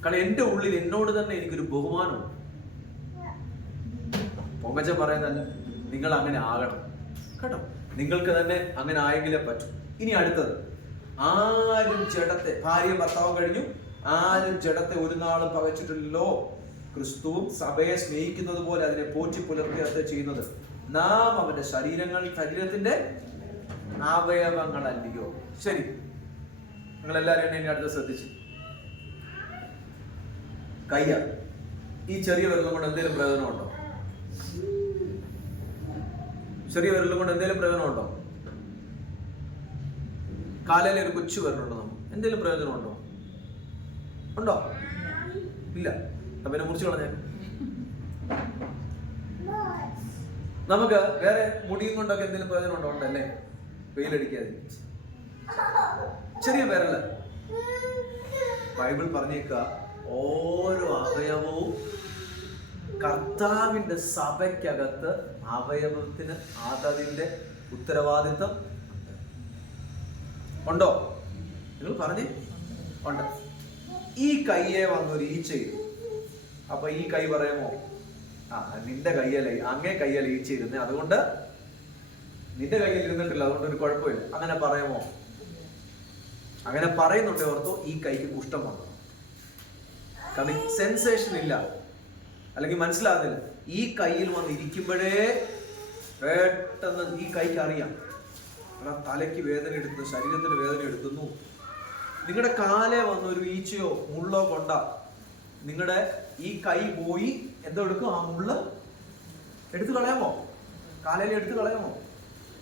കാരണം എൻ്റെ ഉള്ളിൽ എന്നോട് തന്നെ എനിക്കൊരു ബഹുമാനമുണ്ട്. പൊങ്കച്ച പറയുന്നല്ല, നിങ്ങൾ അങ്ങനെ ആകണം കേട്ടോ. നിങ്ങൾക്ക് തന്നെ അങ്ങനെ ആയെങ്കിലേ പറ്റും. ഇനി അടുത്തത്, ആരും ജഡത്തെ, ഭാര്യ ഭർത്താവും കഴിഞ്ഞു, ആരും ജഡത്തെ ഒരു നാളും പകച്ചിട്ടില്ലല്ലോ. ക്രിസ്തുവും സഭയെ സ്നേഹിക്കുന്നത് പോലെ അതിനെ പോറ്റി പുലർത്തിയത് ചെയ്യുന്നത്. നാം അവന്റെ ശരീരത്തിന്റെ അവയവങ്ങളല്ലയോ? ശരി, നിങ്ങൾ എല്ലാവരും എന്നെ അടുത്ത് ശ്രദ്ധിച്ചു. കയ്യ, ഈ ചെറിയ വിരലും കൊണ്ട് എന്തെങ്കിലും പ്രയോജനമുണ്ടോ? ചെറിയ വിരലും കൊണ്ട് എന്തെങ്കിലും പ്രയോജനമുണ്ടോ? കാലയിലെ ഒരു കൊച്ചു വിരലുണ്ടോ? എന്തെങ്കിലും പ്രയോജനമുണ്ടോ? ഉണ്ടോ? ഇല്ല. പിന്നെ മുറിച്ച് കളഞ്ഞേ. നമുക്ക് വേറെ മുടിയും കൊണ്ടൊക്കെ എന്തെങ്കിലും പ്രയോജനം ഉണ്ടോ? ഉണ്ടല്ലേ? വെയിലടിക്കാതെ ചെറിയ വിരല്. ബൈബിൾ പറഞ്ഞേക്ക ഓരോ അവയവവും കർത്താവിന്റെ സഭയ്ക്കകത്ത് അവയവത്തിന് അതതിന്റെ ഉത്തരവാദിത്വം ഉണ്ടോ? നിങ്ങൾ പറഞ്ഞേ. ഉണ്ട്. ഈ കയ്യെ വന്നൊരു ഈച്ച ചെയ്തു. അപ്പൊ ഈ കൈ പറയാമോ, നിന്റെ കയ്യല്ലേ, അങ്ങേ കയ്യല്ലേ ഈച്ച ഇരുന്നേ, അതുകൊണ്ട് നിന്റെ കയ്യിൽ ഇരുന്നിട്ടില്ല, അതുകൊണ്ട് ഒരു കുഴപ്പമില്ല, അങ്ങനെ പറയാമോ? അങ്ങനെ പറയുന്നുണ്ട്. ഓർത്തോ, ഈ കൈക്ക് കുഷ്ഠം വന്നു. കാരണം സെൻസേഷൻ ഇല്ല, അല്ലെങ്കിൽ മനസ്സിലാകുന്നില്ല. ഈ കയ്യിൽ വന്ന് ഇരിക്കുമ്പോഴേ പെട്ടെന്ന് ഈ കൈക്ക് അറിയാം, തലയ്ക്ക് വേദന എടുക്കുന്നു, ശരീരത്തിന് വേദന എടുക്കുന്നു. നിങ്ങളുടെ കാലേ വന്നൊരു ഈച്ചയോ മുള്ളോ കൊണ്ട നിങ്ങളുടെ ഈ കൈ പോയി എന്തോ എടുക്കും? ആ മുള്ള എടുത്തു കളയാമോ? കാലയിൽ എടുത്തു കളയാമോ?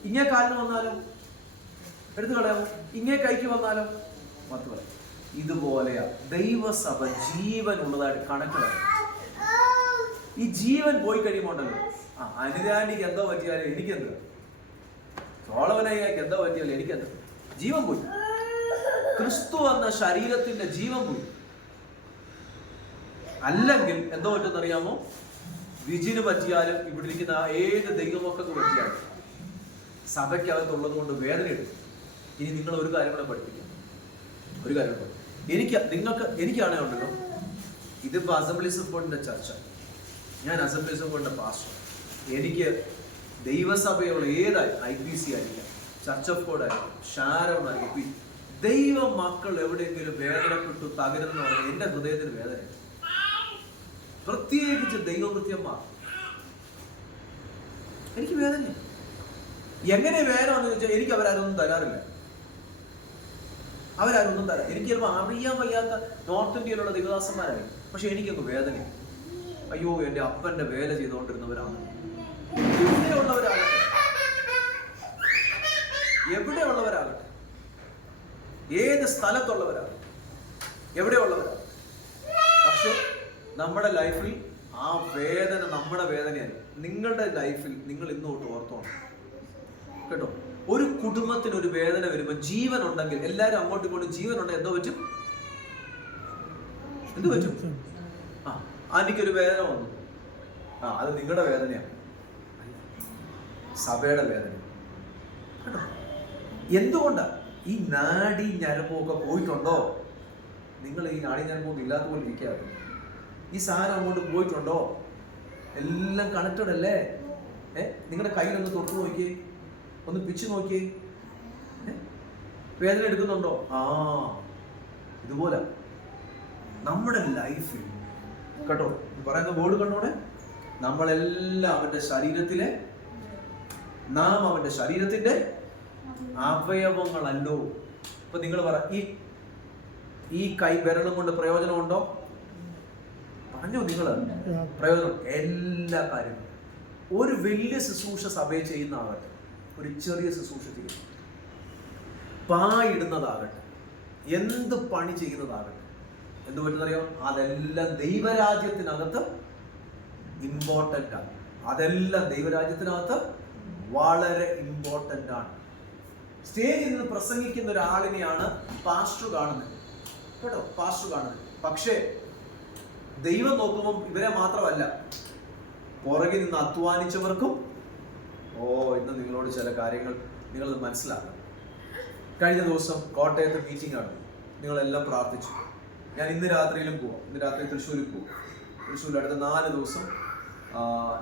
ഇങ്ങേ കാലിന് വന്നാലോ എടുത്തു കളയാമോ? ഇങ്ങേ കൈക്ക് വന്നാലോ മത്ത് കളയാം. ഇതുപോലെയാ ദൈവസഭ ജീവൻ ഉള്ളതായിട്ട് കണക്കിലാണ്. ഈ ജീവൻ പോയി കഴിയുമ്പോണ്ടല്ലോ, അനുരാണിക്ക് എന്തോ പറ്റിയാലും എനിക്കെന്ത്, ചോളവനായിക്ക് എന്തോ പറ്റിയാലും എനിക്കെന്ത്, ജീവൻ പോയി. ക്രിസ്തു എന്ന ശരീരത്തിന്റെ ജീവൻ പോയി. അല്ലെങ്കിൽ എന്തോ പറ്റുമെന്നറിയാമോ? വിജിന് പറ്റിയാലും ഇവിടെ ഇരിക്കുന്ന ഏത് ദൈവമക്കൾക്ക് പറ്റിയാലും സഭയ്ക്കകത്തുള്ളത് കൊണ്ട് വേദന എടുക്കും. ഇനി നിങ്ങൾ ഒരു കാര്യം കൂടെ പഠിപ്പിക്കാം. ഒരു കാര്യം എനിക്കാണേ ഉണ്ടല്ലോ, ഇതിപ്പോ അസംബ്ലീസ് ഓഫ് ഗോഡിന്റെ ചർച്ച. ഞാൻ അസംബ്ലീസ് കൊണ്ട് പാസ്റ്റർ, എനിക്ക് ദൈവസഭയുള്ള ഏതായി IPC ആയിരിക്കാം, ചർച്ച് ഓഫ് ഗോഡ് ആയിരിക്കും, ഷാരോൺ ആയിരിക്കും, ദൈവ മക്കൾ എവിടെയെങ്കിലും വേദനപ്പെട്ടു തകരുന്ന എന്റെ ഹൃദയത്തിന് വേദന. പ്രത്യേകിച്ച് ദൈവകൃത്യന്മാർ, എനിക്ക് വേദന. എങ്ങനെ വേദനയാണെന്ന് ചോദിച്ചാൽ എനിക്ക് അവരാരൊന്നും തരാറില്ല. അവരാരൊന്നും തരാം. എനിക്ക് ചിലപ്പോൾ അറിയാൻ വയ്യാത്ത നോർത്ത് ഇന്ത്യയിലുള്ള ദൈവദാസന്മാരായി, പക്ഷെ എനിക്കൊക്കെ വേദന. അയ്യോ, എന്റെ അപ്പന്റെ വേല ചെയ്തുകൊണ്ടിരുന്നവരാണ്. എവിടെയുള്ളവരാകട്ടെ, ഏത് സ്ഥലത്തുള്ളവരാകട്ടെ, എവിടെയുള്ളവരാകട്ടെ, പക്ഷെ നമ്മുടെ ലൈഫിൽ ആ വേദന നമ്മുടെ വേദനയല്ല. നിങ്ങളുടെ ലൈഫിൽ നിങ്ങൾ ഇന്ന് തൊട്ട് ഓർത്തോണം കേട്ടോ. ഒരു കുടുംബത്തിന് ഒരു വേദന വരുമ്പോൾ ജീവൻ ഉണ്ടെങ്കിൽ, എല്ലാവരും അങ്ങോട്ടും ഇങ്ങോട്ടും ജീവൻ ഉണ്ടെങ്കിൽ എന്തോ പറ്റും? എന്ത് പറ്റും? ആന്റിക്കൊരു വേദന വന്നു, അത് നിങ്ങളുടെ വേദനയാണ്, സഭയുടെ വേദന കേട്ടോ. എന്തുകൊണ്ടാ? ഈ നാഡി ഞരമ്പൊക്കെ പോയിട്ടുണ്ടോ? നിങ്ങൾ ഈ നാഡി ഞരമ്പൊന്നും ഇല്ലാത്ത പോലെ ഇരിക്കാറ്. ഈ സാധനം അങ്ങോട്ട് പോയിട്ടുണ്ടോ? എല്ലാം കണക്റ്റഡ് അല്ലേ? നിങ്ങളുടെ കയ്യിലൊന്ന് തൊട്ട് നോക്കിയേ, ഒന്ന് പിച്ച് നോക്കിയേ, വേദന എടുക്കുന്നുണ്ടോ? ഇതുപോലെ നമ്മുടെ ലൈഫിൽ കേട്ടോ, പറയുന്ന വേർഡ് കണ്ടോടെ, നമ്മളെല്ലാം അവന്റെ ശരീരത്തിലെ, നാം അവന്റെ ശരീരത്തിന്റെ അവയവങ്ങളല്ലോ. ഇപ്പൊ നിങ്ങൾ പറ, ഈ കൈ വിരലും കൊണ്ട് പ്രയോജനമുണ്ടോ? പറഞ്ഞോ നിങ്ങൾ. പ്രയോജനം എല്ലാ കാര്യങ്ങളും. ഒരു വലിയ ശുശ്രൂഷ സഭയെ ചെയ്യുന്നതാകട്ടെ, ഒരു ചെറിയ ശുശ്രൂഷ ചെയ്യുന്നു, പായിടുന്നതാകട്ടെ, എന്ത് പണി ചെയ്യുന്നതാകട്ടെ, എന്ത് പറ്റുന്നറിയോ? അതെല്ലാം ദൈവരാജ്യത്തിനകത്ത് ഇമ്പോർട്ടൻ്റ് ആണ്. അതെല്ലാം ദൈവരാജ്യത്തിനകത്ത് വളരെ ഇമ്പോർട്ടൻ്റ് ആണ്. സ്റ്റേജിൽ നിന്ന് പ്രസംഗിക്കുന്ന ഒരാളിനെയാണ് പാസ്റ്റർ കാണുന്നത് കേട്ടോ, പാസ്റ്റർ കാണുന്നത്. പക്ഷേ ദൈവം നോക്കുമ്പോൾ ഇവരെ മാത്രമല്ല, പുറകിൽ നിന്ന് അധ്വാനിച്ചവർക്കും. ഇന്ന് നിങ്ങളോട് ചില കാര്യങ്ങൾ നിങ്ങളത് മനസ്സിലാക്കണം. കഴിഞ്ഞ ദിവസം കോട്ടയത്ത് മീറ്റിംഗ് ആണ്, നിങ്ങളെല്ലാം പ്രാർത്ഥിച്ചു. ഞാൻ ഇന്ന് രാത്രിയിലും പോവാം. ഇന്ന് രാത്രി തൃശ്ശൂരിൽ പോകും. തൃശ്ശൂരിൽ അടുത്ത 4 ദിവസം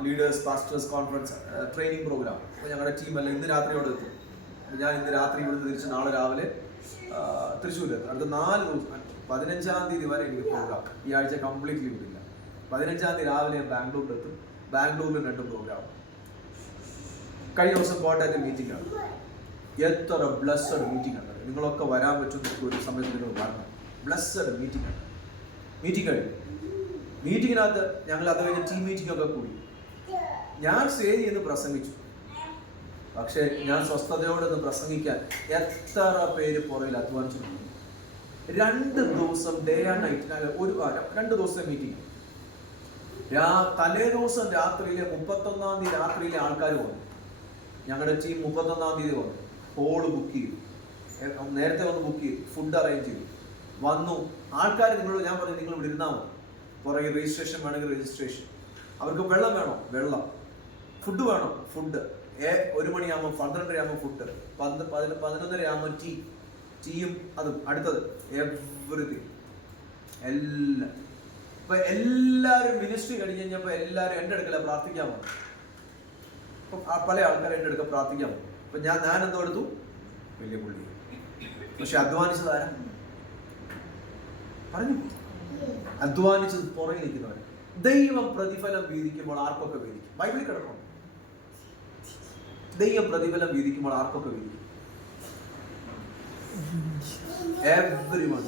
leaders pastors conference training programme. അപ്പോൾ ഞങ്ങളുടെ ടീമല്ല ഇന്ന് രാത്രിയോടെ എത്തും. ഞാൻ ഇന്ന് രാത്രി ഇവിടുന്ന് തിരിച്ച് നാളെ രാവിലെ തൃശ്ശൂരിലെത്തും. അടുത്ത 4 ദിവസം, 15-ാം തീയതി വരെ എനിക്ക് പ്രോഗ്രാം. ഈ ആഴ്ച കംപ്ലീറ്റ്ലി വിടില്ല. 15-ാം തീയതി രാവിലെ ഞാൻ ബാംഗ്ലൂരിലെത്തും. ബാംഗ്ലൂരിൽ 2 പ്രോഗ്രാം. കഴിഞ്ഞ ദിവസം കോട്ടയത്തെ മീറ്റിംഗ് ആണ്. എത്ര ബ്ലസ്സഡ് മീറ്റിംഗ് ആണ്. നിങ്ങളൊക്കെ വരാൻ പറ്റുന്ന ഒരു സമയത്ത് നിങ്ങൾ വരണം. ബ്ലസ്സഡ് മീറ്റിംഗ് ആണ്. മീറ്റിംഗ് കഴിഞ്ഞു. മീറ്റിങ്ങിനകത്ത് ഞങ്ങൾ അത് കഴിഞ്ഞ് ടീം മീറ്റിംഗ് ഒക്കെ കൂടി. ഞാൻ സ്റ്റേജിൽ നിന്ന് പ്രസംഗിച്ചു. പക്ഷെ ഞാൻ സ്വസ്ഥതയോടെ ഒന്ന് പ്രസംഗിക്കാൻ എത്ര പേര് പുറകിൽ അധ്വാനിച്ചിട്ടുണ്ട്. 2 ദിവസം ഡേ ആൻഡ് നൈറ്റ്, 2 ദിവസത്തെ മീറ്റിംഗ്. തലേ ദിവസം രാത്രിയിലെ 31-ാം തീയതി രാത്രിയിലെ ആൾക്കാർ വന്നു. ഞങ്ങളുടെ ടീം 31-ാം തീയതി വന്നു. ഹോള് ബുക്ക് ചെയ്തു, നേരത്തെ വന്ന് ബുക്ക് ചെയ്തു, ഫുഡ് അറേഞ്ച് ചെയ്തു, വന്നു. ആൾക്കാർ നിങ്ങളോട് ഞാൻ പറഞ്ഞു, നിങ്ങൾ ഇവിടെ ഇരുന്നാൽ മതി. പുറകെ രജിസ്ട്രേഷൻ വേണമെങ്കിൽ രജിസ്ട്രേഷൻ, അവർക്ക് വെള്ളം വേണോ വെള്ളം, ഫുഡ് വേണോ ഫുഡ്. 1 മണിയാകുമ്പോൾ 12:30 ആകുമ്പോൾ ഫുഡ്, 11:30 ആകുമ്പോൾ ടീയും അതും അടുത്തത് എവറിത്തിങ് എല്ലാം. ഇപ്പൊ എല്ലാവരും മിനിസ്ട്രി കഴിഞ്ഞ് കഴിഞ്ഞപ്പോൾ എല്ലാവരും എൻ്റെ അടുക്കല പ്രാർത്ഥിക്കാൻ വന്നു. പല ആൾക്കാർ എൻ്റെ അടുക്ക പ്രാർത്ഥിക്കാൻ വന്നു. അപ്പൊ ഞാൻ എന്തോ എടുത്തു, വലിയ പുള്ളി. പക്ഷെ അധ്വാനിച്ചതാരാ? പറഞ്ഞു, അധ്വാനിച്ചത് പുറകെ നിൽക്കുന്നവർ. ദൈവം പ്രതിഫലം വീതിക്കുമ്പോൾ ആർക്കൊക്കെ വീതിക്കും? ബൈബിളിൽ കിടക്കണം. ദൈവം പ്രതിഫലം വീതിക്കുമ്പോൾ ആർക്കൊക്കെ വീതിക്കും? എവരിവൺ.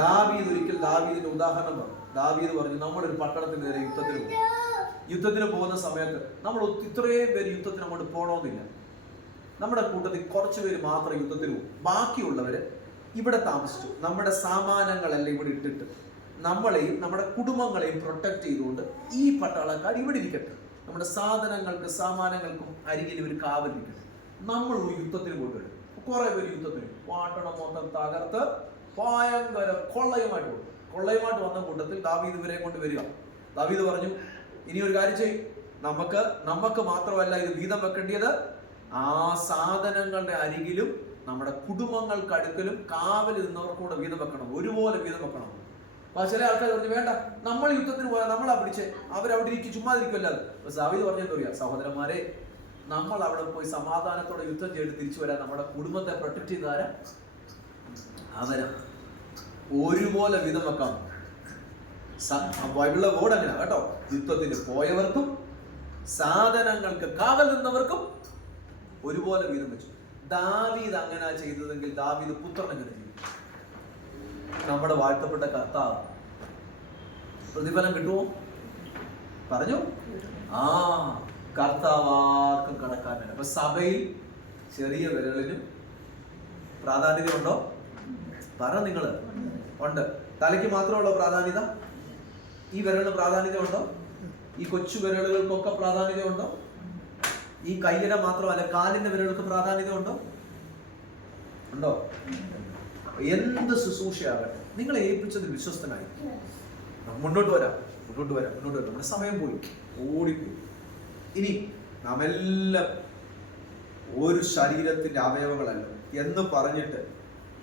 ദാവീദ് ഒരിക്കൽ ദാവീദിന്റെ ഉദാഹരണം പറഞ്ഞു. ദാവീദ് പറഞ്ഞു, നമ്മളൊരു പട്ടണത്തിന് നേരെ യുദ്ധത്തിന് പോകുന്ന സമയത്ത് നമ്മൾ ഇത്രയും പേര് യുദ്ധത്തിന് അങ്ങോട്ട് പോകണമെന്നില്ല. നമ്മുടെ കൂട്ടത്തിൽ കുറച്ച് പേര് മാത്രം യുദ്ധത്തിന് പോകും. ബാക്കിയുള്ളവര് ഇവിടെ താമസിച്ചു. നമ്മുടെ സാമാനങ്ങളെല്ലാം ഇവിടെ ഇട്ടിട്ട് നമ്മളെയും നമ്മുടെ കുടുംബങ്ങളെയും പ്രൊട്ടക്ട് ചെയ്തുകൊണ്ട് ഈ പട്ടാളക്കാർ ഇവിടെ ഇരിക്കട്ടെ. നമ്മുടെ സാധനങ്ങൾക്ക് സാമാനങ്ങൾക്കും അരികിൽ ഒരു കാവൽ നിൽക്കട്ടെ. നമ്മൾ ഒരു യുദ്ധത്തിന് പോയിട്ട് കുറെ പേര് യുദ്ധത്തിന് പാട്ടണം മൊത്തം തകർത്ത് ഭയങ്കര കൊള്ളയുമായിട്ട് വന്ന കൂട്ടത്തിൽ ദാവീദ് ഇവരെ കൊണ്ട് വരിക. ദാവീദ് പറഞ്ഞു, ഇനി ഒരു കാര്യം ചെയ്യും, നമുക്ക് മാത്രമല്ല ഇത് വീതം വെക്കേണ്ടത്, ആ സാധനങ്ങളുടെ അരികിലും നമ്മുടെ കുടുംബങ്ങൾക്ക് അടുക്കലും കാവൽ നിന്നവർക്കൂടെ വീതം വെക്കണം, ഒരുപോലെ വീതം വെക്കണം. ചില ആൾക്കാർ പറഞ്ഞു വേണ്ട, നമ്മൾ യുദ്ധത്തിന് പോയാൽ നമ്മളാ പിടിച്ച് അവരവിടെ ഇരിക്കും, ചുമ്മാതിരിക്കുമല്ലാതെ. അപ്പൊ ദാവീദ് പറഞ്ഞെന്ന് പറയാ, സഹോദരന്മാരെ, നമ്മൾ അവിടെ പോയി സമാധാനത്തോടെ യുദ്ധം ചെയ്ത് തിരിച്ചു വരാൻ നമ്മുടെ കുടുംബത്തെ പ്രൊട്ടക്ട് ചെയ്താരാ? അവരാ. ഒരുപോലെ വീതം വെക്കാം. ബൈബിളിലെ വേർഡ് അങ്ങനെ കേട്ടോ. യുദ്ധത്തിന് പോയവർക്കും സാധനങ്ങൾക്ക് കാവൽ നിന്നവർക്കും ഒരുപോലെ വീതം വെച്ചു. ദാവീദ് അങ്ങനെ ചെയ്തതെങ്കിൽ ദാവീദ് പുത്രൻ എങ്ങനെ ചെയ്യും? നമ്മുടെ വാഴ്ത്തപ്പെട്ട കർത്താവ് പ്രതിഫലം കിട്ടുമോ? പറഞ്ഞു. കർത്താവാർക്കും കടക്കാനാണ്. അപ്പൊ സഭയിൽ ചെറിയ വിരലിനും പ്രാധാന്യതയുണ്ടോ? പറ നിങ്ങള്. ഉണ്ട്. തലയ്ക്ക് മാത്രമുള്ള പ്രാധാന്യത? ഈ വിരലിന് പ്രാധാന്യത ഉണ്ടോ? ഈ കൊച്ചു വിരലുകൾക്കൊക്കെ പ്രാധാന്യത ഉണ്ടോ? ഈ കൈയുടെ മാത്രമല്ല, കാലിന്റെ വിരലുകൾക്ക് പ്രാധാന്യത ഉണ്ടോ? ഉണ്ടോ? എന്ത് ശുശ്രൂഷയാകട്ടെ, നിങ്ങളെ ഏൽപ്പിച്ചത് വിശ്വസ്തനായി മുന്നോട്ട് വരാം. നമ്മുടെ സമയം പോയി, ഓടിപ്പോയി. ഇനി നാം എല്ലാം ഒരു ശരീരത്തിന്റെ അവയവങ്ങളല്ല എന്ന് പറഞ്ഞിട്ട്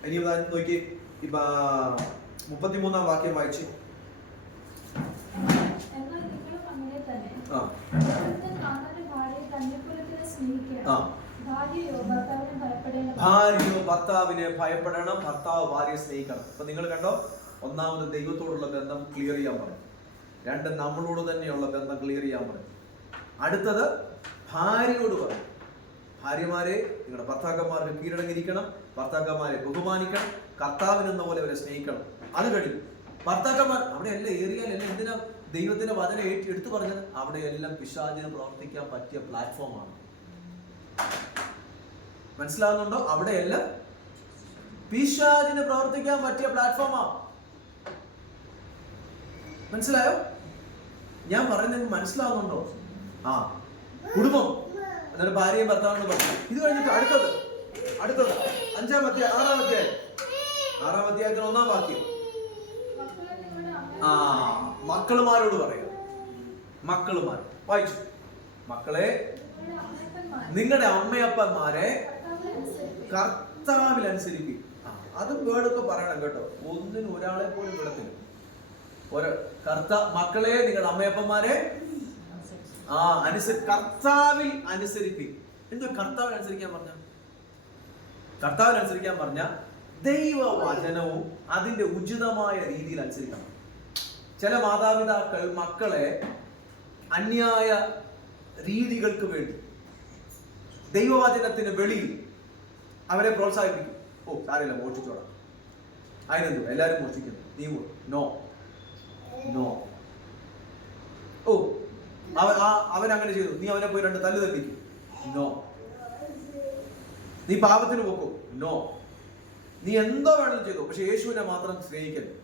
ഇനി നോക്കി, ഇപ്പൊ 33-ാം വാക്യം വായിച്ചു. ഭാര്യയോ ഭർത്താവിനെ ഭയപ്പെടണം, ഭർത്താവ് ഭാര്യയെ സ്നേഹിക്കണം. അപ്പൊ നിങ്ങൾ കണ്ടോ, ഒന്നാമത് ദൈവത്തോടുള്ള ബന്ധം ക്ലിയർ ചെയ്യാൻ പറയും. രണ്ട്, നമ്മളോട് തന്നെയുള്ള ബന്ധം ക്ലിയർ ചെയ്യാൻ പറയും. അടുത്തത് ഭാര്യയോട് പറയും, ഭാര്യമാരെ നിങ്ങളുടെ ഭർത്താക്കന്മാർക്ക് കീഴടങ്ങിയിരിക്കണം, ഭർത്താക്കന്മാരെ ബഹുമാനിക്കണം, കർത്താവിനെന്ന പോലെ അവരെ സ്നേഹിക്കണം. അത് കഴിഞ്ഞു ഭർത്താക്കന്മാർ അവിടെ എല്ലാം ഏറിയാലെല്ലാം എന്തിനാ ദൈവത്തിന്റെ വചനം എടുത്തു പറഞ്ഞത്? അവിടെ എല്ലാം പിശാചിന് പ്രവർത്തിക്കാൻ പറ്റിയ പ്ലാറ്റ്ഫോമാണ്. മനസ്സിലാവുന്നുണ്ടോ? അവിടെയെല്ലാം പിശാചിന് പ്രവർത്തിക്കാൻ പറ്റിയ പ്ലാറ്റ്ഫോമാണ്. മനസ്സിലായോ? ഞാൻ പറയുന്നത് മനസ്സിലാവുന്നുണ്ടോ? കുടുംബം എന്നിട്ട് ഭാര്യയും ഭർത്താവിനോട് പറഞ്ഞു. ഇത് കഴിഞ്ഞിട്ട് അടുത്തത് 5-ാം അധ്യായം 6-ാം അധ്യായത്തിന് 1-ാം വാക്യം. മക്കളുമാരോട് പറയാം. മക്കളുമാർ വായിച്ചു. മക്കളെ, നിങ്ങളുടെ അമ്മയപ്പന്മാരെ കർത്താവിൽ അനുസരിക്കും. അതും വേർഡൊക്കെ പറയണം കേട്ടോ. ഒന്നിനും ഒരാളെ പോലും വിടത്തില്ല. മക്കളെ, നിങ്ങളുടെ അമ്മയപ്പന്മാരെ കർത്താവിൽ അനുസരിക്കും. എന്തോ കർത്താവിൽ അനുസരിക്കാൻ പറഞ്ഞ? കർത്താവിൽ അനുസരിക്കാൻ പറഞ്ഞ ദൈവവചനവും അതിന്റെ ഉചിതമായ രീതിയിൽ അനുസരിക്കണം. ചില മാതാപിതാക്കൾ മക്കളെ അന്യായ രീതികൾക്ക് വേണ്ടി ദൈവവചനത്തിന് വെളിയിൽ അവരെ പ്രോത്സാഹിപ്പിക്കും. സാരമില്ല, മോഷിച്ചോടാം, അതിനെന്തോ എല്ലാരും മോഷിക്കുന്നു, നീ നോ. അവൻ അങ്ങനെ ചെയ്തു, നീ അവനെ പോയി 2 തല്ല് തല്ലിക്കും. നോ. നീ പാപത്തിന് പോക്കും. നോ. നീ എന്തോ വേണമെങ്കിലും ചെയ്തു, പക്ഷെ യേശുവിനെ മാത്രം സ്നേഹിക്കരുത്,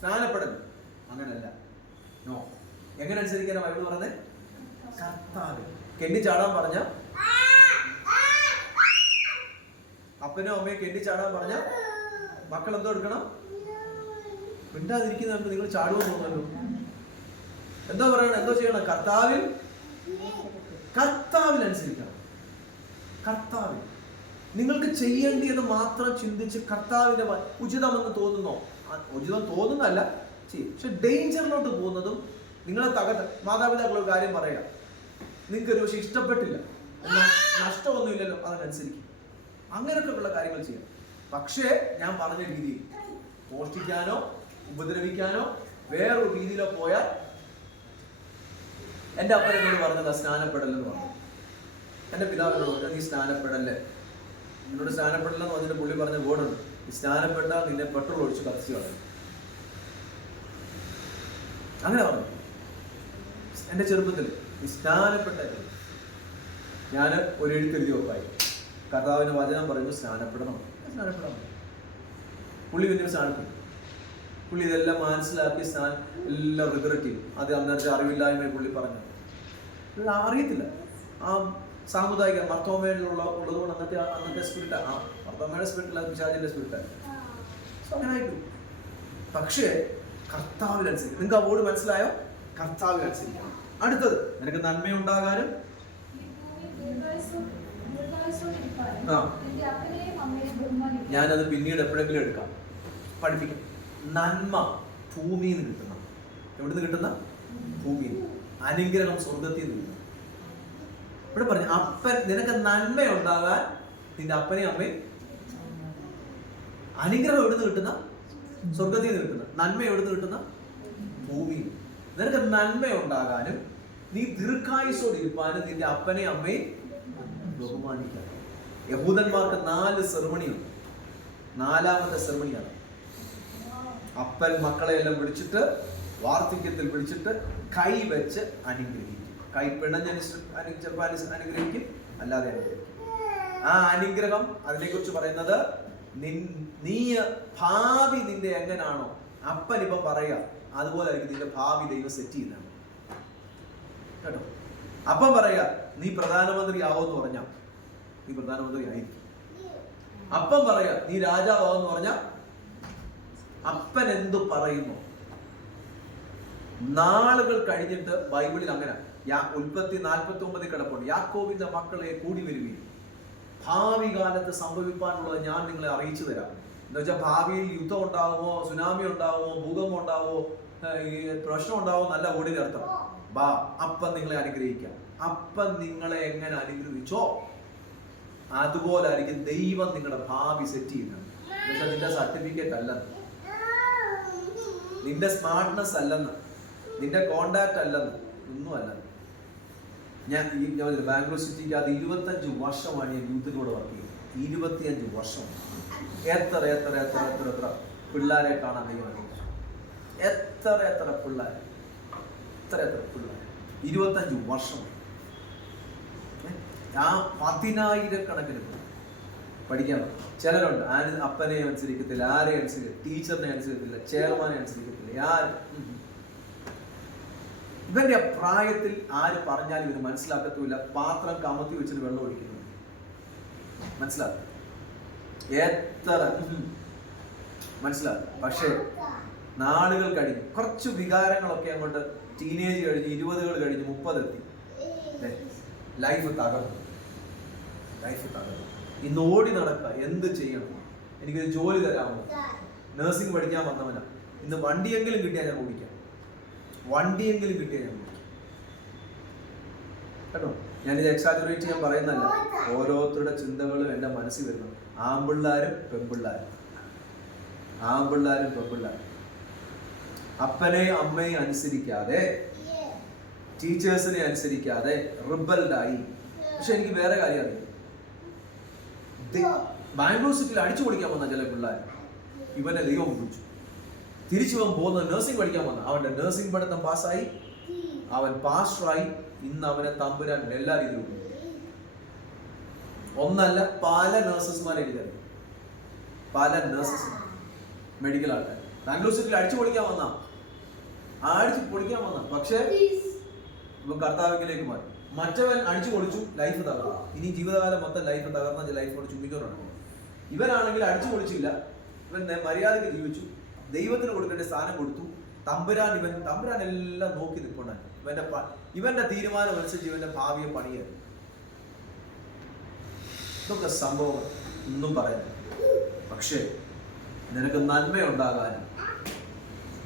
സ്നാനപ്പെടരുത്. അങ്ങനല്ല. നോ. എങ്ങനെ അനുസരിക്കാനാ ബൈബിൾ പറഞ്ഞത്? കർത്താവ്. കെട്ടിച്ചാടാൻ പറഞ്ഞ അപ്പനും അമ്മയും കെട്ടിച്ചാടാൻ പറഞ്ഞ മക്കൾ എന്തോ എടുക്കണം? മിണ്ടാതിരിക്കുന്ന നിങ്ങൾ ചാടുമെന്ന് തോന്നുമല്ലോ. എന്തോ പറയണം, എന്തോ ചെയ്യണം? കർത്താവിൽ അനുസരിക്കണം. കർത്താവിൽ നിങ്ങൾക്ക് ചെയ്യേണ്ടിയത് മാത്രം ചിന്തിച്ച് കർത്താവിന്റെ ഉചിതമെന്ന് തോന്നുന്നോ? ഉചിതം തോന്നുന്നല്ല, പക്ഷെ ഡേഞ്ചറിലോട്ട് പോകുന്നതും നിങ്ങളെ മാതാപിതാക്കളൊരു കാര്യം പറയാം, നിങ്ങൾക്കൊരു പക്ഷെ ഇഷ്ടപ്പെട്ടില്ല, എന്നാൽ നഷ്ടമൊന്നുമില്ലല്ലോ, അതിനനുസരിക്കും. അങ്ങനെയൊക്കെ ഉള്ള കാര്യങ്ങൾ ചെയ്യാം. പക്ഷേ ഞാൻ പറഞ്ഞ രീതിയിൽ മോഷ്ടിക്കാനോ ഉപദ്രവിക്കാനോ വേറൊരു രീതിയിലോ പോയാൽ, എൻ്റെ അപ്പൻ എന്നോട് പറഞ്ഞത് സ്നാനപ്പെടലെന്ന് പറഞ്ഞു. എൻ്റെ പിതാവിനോട് പറഞ്ഞു, നീ സ്നാനപ്പെടല്ലേ. എന്നോട് സ്നാനപ്പെടലെന്ന് പറഞ്ഞിട്ട് പുള്ളി പറഞ്ഞ വേർഡുണ്ട്, ഈ സ്നാനപ്പെട്ടാൽ നിന്നെ പെട്രോൾ ഒഴിച്ച് കത്തിച്ച് കളയും. അങ്ങനെ പറഞ്ഞു എൻ്റെ ചെറുപ്പത്തിൽ. ഈ സ്നാനപ്പെട്ടത് ഞാൻ ഒരു എഴുത്തെഴുതി വെപ്പായി. കർത്താവിന്റെ വചനം പറയുമ്പോൾ സ്നാനപ്പെടണം. പുള്ളി പിന്നെ സ്നാനപ്പെടും. പുള്ളി ഇതെല്ലാം മനസ്സിലാക്കി എല്ലാം റിഗ്രറ്റ് ചെയ്യും. അത് അന്നേരത്തെ അറിവില്ലായ്മ പുള്ളി പറഞ്ഞു. അറിയത്തില്ല. ആ സാമുദായിക മർത്തോമേലുള്ള ഉള്ളതുകൊണ്ട് അന്നത്തെ സ്പിരിറ്റ്, മർത്തോമയുടെ സ്പിരിറ്റല്ല, പിശാചിന്റെ സ്പിരിറ്റ്. സോ അങ്ങനെ ആയിപ്പോയി. പക്ഷേ കർത്താവിനനുസരിച്ച്, നിങ്ങൾക്ക് ആ വേർഡ് മനസ്സിലായോ? കർത്താവിനനുസരിക്കണം. അടുത്തത്, നിനക്ക് നന്മയുണ്ടാകാനും ഞാനത് പിന്നീട് എപ്പോഴെങ്കിലും എടുക്കാം, പഠിപ്പിക്കാം. നന്മ ഭൂമിയിൽ നിന്ന് കിട്ടുന്ന. എവിടുന്ന് കിട്ടുന്ന? ഭൂമിയിൽ. അനുഗ്രഹം സ്വർഗത്തിൽ നിന്ന് കിട്ടുന്ന. ഇവിടെ പറഞ്ഞു അപ്പൻ നിനക്ക് നന്മയുണ്ടാകാൻ നിന്റെ അപ്പനെയും അമ്മയും. അനുഗ്രഹം എവിടുന്ന് കിട്ടുന്ന? സ്വർഗത്തിൽ നിന്ന് കിട്ടുന്ന. നന്മ എവിടുന്ന് കിട്ടുന്ന? ഭൂമിയിൽ. നിനക്ക് നന്മയുണ്ടാകാനും നീ ദീർഘായുസ്സോടെ ഇരിപ്പാനും നിന്റെ അപ്പനെയും അമ്മയും ബഹുമാനിക്കണം. യഹൂദന്മാർക്ക് 4 സെറിമണിയുണ്ട്. 4ാമത്തെ സെറിമണിയാണ് അപ്പൻ മക്കളെ എല്ലാം വിളിച്ചിട്ട് വാർദ്ധക്യത്തിൽ വിളിച്ചിട്ട് കൈ വെച്ച് അനുഗ്രഹിക്കും. കൈ പിണഞ്ഞ് ചിലപ്പോൾ അനുഗ്രഹിക്കും, അല്ലാതെ അനുഗ്രഹിക്കും. ആ അനുഗ്രഹം അതിനെക്കുറിച്ച് പറയുന്നത് നീ ഭാവി നിന്റെ എങ്ങനാണോ അപ്പൻ ഇപ്പം പറയുക അതുപോലെ ആയിരിക്കും നിന്റെ ഭാവി ദൈവം സെറ്റ് ചെയ്യുന്നതാണ് കേട്ടോ. അപ്പം പറയാ നീ പ്രധാനമന്ത്രി ആവോന്ന് പറഞ്ഞാ നീ പ്രധാനമന്ത്രി ആയിരിക്കും. അപ്പം പറയാ നീ രാജാവാവെന്ന് പറഞ്ഞാ അപ്പൻ എന്തു പറയുന്നു. നാളുകൾ കഴിഞ്ഞിട്ട് ബൈബിളിൽ അങ്ങനെ ഉൽപ്പത്തി 49 കിടപ്പുണ്ട്. യാക്കോബിന്റെ മക്കളെ കൂടി വരുവീൻ, ഭാവി കാലത്ത് സംഭവിക്കാനുള്ളത് ഞാൻ നിങ്ങളെ അറിയിച്ചു തരാം. എന്ന് വെച്ചാൽ ഭാവിയിൽ യുദ്ധം ഉണ്ടാവുമോ, സുനാമി ഉണ്ടാവുമോ, ഭൂകമ്പം ഉണ്ടാവുമോ, പ്രശ്നം ഉണ്ടാവുമോ നല്ല ഓടിന്റെ അർത്ഥം. ബാ അപ്പൻ നിങ്ങളെ അനുഗ്രഹിക്കാം. അപ്പൻ നിങ്ങളെ എങ്ങനെ അനുഗ്രഹിച്ചോ അതുപോലെ ആയിരിക്കും ദൈവം നിങ്ങളുടെ ഭാവി സെറ്റ് ചെയ്യുന്നത്. എന്നുവെച്ചാൽ നിന്റെ സർട്ടിഫിക്കറ്റ് അല്ലെന്ന്, നിന്റെ സ്മാർട്ട്നെസ് അല്ലെന്ന്, നിന്റെ കോണ്ടാക്ട് അല്ലെന്ന്, ഒന്നും അല്ലെന്ന്. ഞാൻ ബാംഗ്ലൂർ സിറ്റിക്ക് അത് 25 വർഷമാണ് ഞാൻ യൂത്തിലൂടെ വർക്ക് ചെയ്യുന്നത്. 25 വർഷം. എത്ര എത്ര എത്ര എത്ര എത്ര പിള്ളേരെ കാണാൻ ദൈവം അനുഗ്രഹിച്ചു. എത്ര എത്ര പിള്ളേർ, എത്ര എത്ര പിള്ളേർ. 25 വർഷം. ആ 10,000 പഠിക്കാൻ. ചിലരുണ്ട് അപ്പനെ അനുസരിക്കത്തില്ല, ആരെ അനുസരിക്കത്തില്ല, ടീച്ചറിനെ അനുസരിക്കത്തില്ല, ചെയർമാനെ അനുസരിക്കത്തില്ല, ആര്. ഇവന്റെ പ്രായത്തിൽ ആര് പറഞ്ഞാലും ഇവന് മനസ്സിലാക്കത്തുമില്ല. പാത്രം കമത്തി വെച്ചിട്ട് വെള്ളം ഒഴിക്കുന്നു, മനസ്സിലാക്കും. എത്ര മനസ്സിലാക്കും. പക്ഷെ നാളുകൾ കഴിഞ്ഞ് കുറച്ച് വികാരങ്ങളൊക്കെ അങ്ങോട്ട് ടീനേജ് കഴിഞ്ഞ് 20കൾ കഴിഞ്ഞ് 30 എത്തി, ലൈഫ് തകർന്നു. ലൈഫ് തകർന്നു. ഇന്ന് ഓടി നടക്കുക. എന്ത് ചെയ്യണം? എനിക്കൊരു ജോലി തരാമോ? നഴ്സിംഗ് പഠിക്കാൻ വന്നവനാ. ഇന്ന് വണ്ടിയെങ്കിലും കിട്ടിയാൽ ഞാൻ ഓടിക്കാം. വണ്ടിയെങ്കിലും കിട്ടിയാൽ ഞാൻ ഓടിക്കാം കേട്ടോ. ഞാനിത് എക്സാജുറേറ്റ് ചെയ്യാൻ പറയുന്നല്ല. ഓരോരുത്തരുടെ ചിന്തകളും എൻ്റെ മനസ്സിൽ വരുന്നു. ആൺപിള്ളാരും പെൺപിള്ളാരും, ആൺപിള്ളാരും പെൺപിള്ളാരും അപ്പനെയും അമ്മയും അനുസരിക്കാതെ, ടീച്ചേഴ്സിനെ അനുസരിക്കാതെ റിബൽഡായി. പക്ഷെ എനിക്ക് വേറെ കാര്യം അറിയാം. ബാംഗ്ലൂർ സിറ്റിയിൽ അടിച്ചു പൊളിക്കാൻ വന്ന ചില പിള്ളേർ ഇവനെ ദൈവം വിളിച്ചു. തിരിച്ചു പോകുന്നത് നഴ്സിംഗ് പഠിക്കാൻ വന്ന അവന്റെ നഴ്സിംഗ് പഠിത്തം പാസ്സായി, അവൻ പാസ്റ്ററായി. ഇന്ന് അവനെ തമ്പുരാൻ എല്ലാ രീതിയിലും ഒന്നല്ല പല നഴ്സസ്മാരെ എഴുതി, പല നഴ്സസ് മെഡിക്കൽ ആൾക്കാർ ബാംഗ്ലൂർ സിറ്റിയിൽ അടിച്ചു പൊളിക്കാൻ വന്ന പക്ഷേ ഇവൻ കർത്താവിലേക്ക് മാറി. മറ്റവൻ അടിച്ചു പൊളിച്ചു, ലൈഫ് തകർന്നു. ഇനി ജീവിതകാലം മൊത്തം ലൈഫ് തകർന്ന ലൈഫോട് ചുമ്മിക്കൊണ്ടാണ്. ഇവനാണെങ്കിൽ അടിച്ചു പൊളിച്ചില്ല, ഇവൻ മര്യാദയ്ക്ക് ജീവിച്ചു, ദൈവത്തിന് കൊടുക്കേണ്ട സ്ഥാനം കൊടുത്തു. തമ്പുരാൻ എല്ലാം നോക്കി നിൽപ്പുണ്ടായി. ഇവന്റെ തീരുമാനം അനുസരിച്ച് ഇവന്റെ ഭാവിയെ പണിയായിരുന്നു. ഇതൊക്കെ സംഭവം ഒന്നും പറയാൻ. പക്ഷേ നിനക്ക് നന്മയുണ്ടാകാനും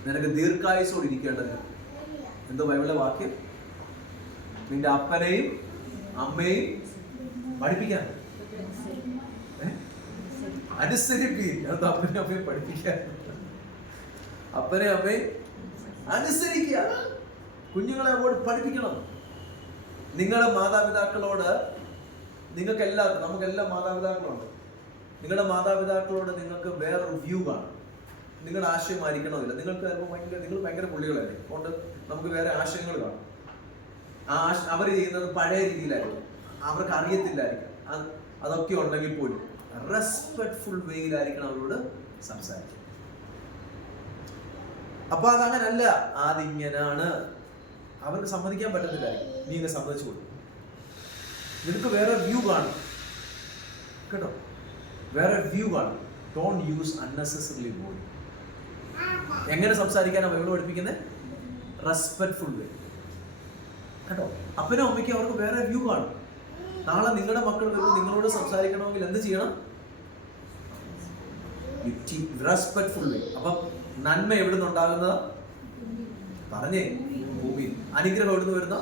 നിനക്ക് ദീർഘായുസ്സോടെ ഇരിക്കേണ്ടത് എന്തോ ബൈബിളിലെ വാക്യം, നിന്റെ അപ്പനെയും അമ്മയും പഠിപ്പിക്കാൻ അനുസരിപ്പീൻ. അത് അപ്പനെ അമ്മയും പഠിപ്പിക്കാൻ, അപ്പനെ അമ്മയും അനുസരിക്കുക. കുഞ്ഞുങ്ങളെ അങ്ങോട്ട് പഠിപ്പിക്കണം. നിങ്ങളുടെ മാതാപിതാക്കളോട്, നിങ്ങൾക്ക് എല്ലാവർക്കും, നമുക്കെല്ലാം മാതാപിതാക്കളുണ്ട്. നിങ്ങളുടെ മാതാപിതാക്കളോട് നിങ്ങൾക്ക് വേറൊരു വ്യൂ കാണും. നിങ്ങളുടെ ആശയം ആയിരിക്കണമെന്നില്ല. നിങ്ങൾ ഭയങ്കര പുള്ളികളല്ലേ, അതുകൊണ്ട് നമുക്ക് വേറെ ആശയങ്ങൾ കാണും. അവർ ചെയ്യുന്നത് പഴയ രീതിയിലായിരിക്കും, അവർക്ക് അറിയത്തില്ലായിരിക്കും. അതൊക്കെ ഉണ്ടെങ്കിൽ പോലും റെസ്പെക്ട്ഫുൾ വേയിലായിരിക്കണം അവരോട് സംസാരിക്കുക. അപ്പൊ അതങ്ങനല്ല, അതിങ്ങനാണ്. അവർക്ക് സമ്മതിക്കാൻ പറ്റത്തില്ലായിരിക്കും. നീ ഇങ്ങനെ സമ്മതിച്ചു കൊടുക്കും. നിനക്ക് വേറെ വ്യൂ കാണും കേട്ടോ, വേറെ വ്യൂ കാണും. Don't use unnecessarily word. എങ്ങനെ സംസാരിക്കാനാണ് ബൈബിൾ പഠിപ്പിക്കുന്നത്? റെസ്പെക്ട്ഫുൾ വേ കേട്ടോ. അപ്പനും അമ്മയ്ക്കും അവർക്ക് വേറെ വ്യൂ കാണും. നാളെ നിങ്ങളുടെ മക്കൾ വരുമ്പോൾ നിങ്ങളോട് സംസാരിക്കണമെങ്കിൽ എന്ത് ചെയ്യണം? റെസ്പെക്ട്ഫുൾ വേ. അപ്പം നന്മ എവിടെ നിന്നുണ്ടാകുന്നത്? പറഞ്ഞേ, ഭൂമിയിൽ. അനുഗ്രഹം എവിടുന്ന് വരുന്ന?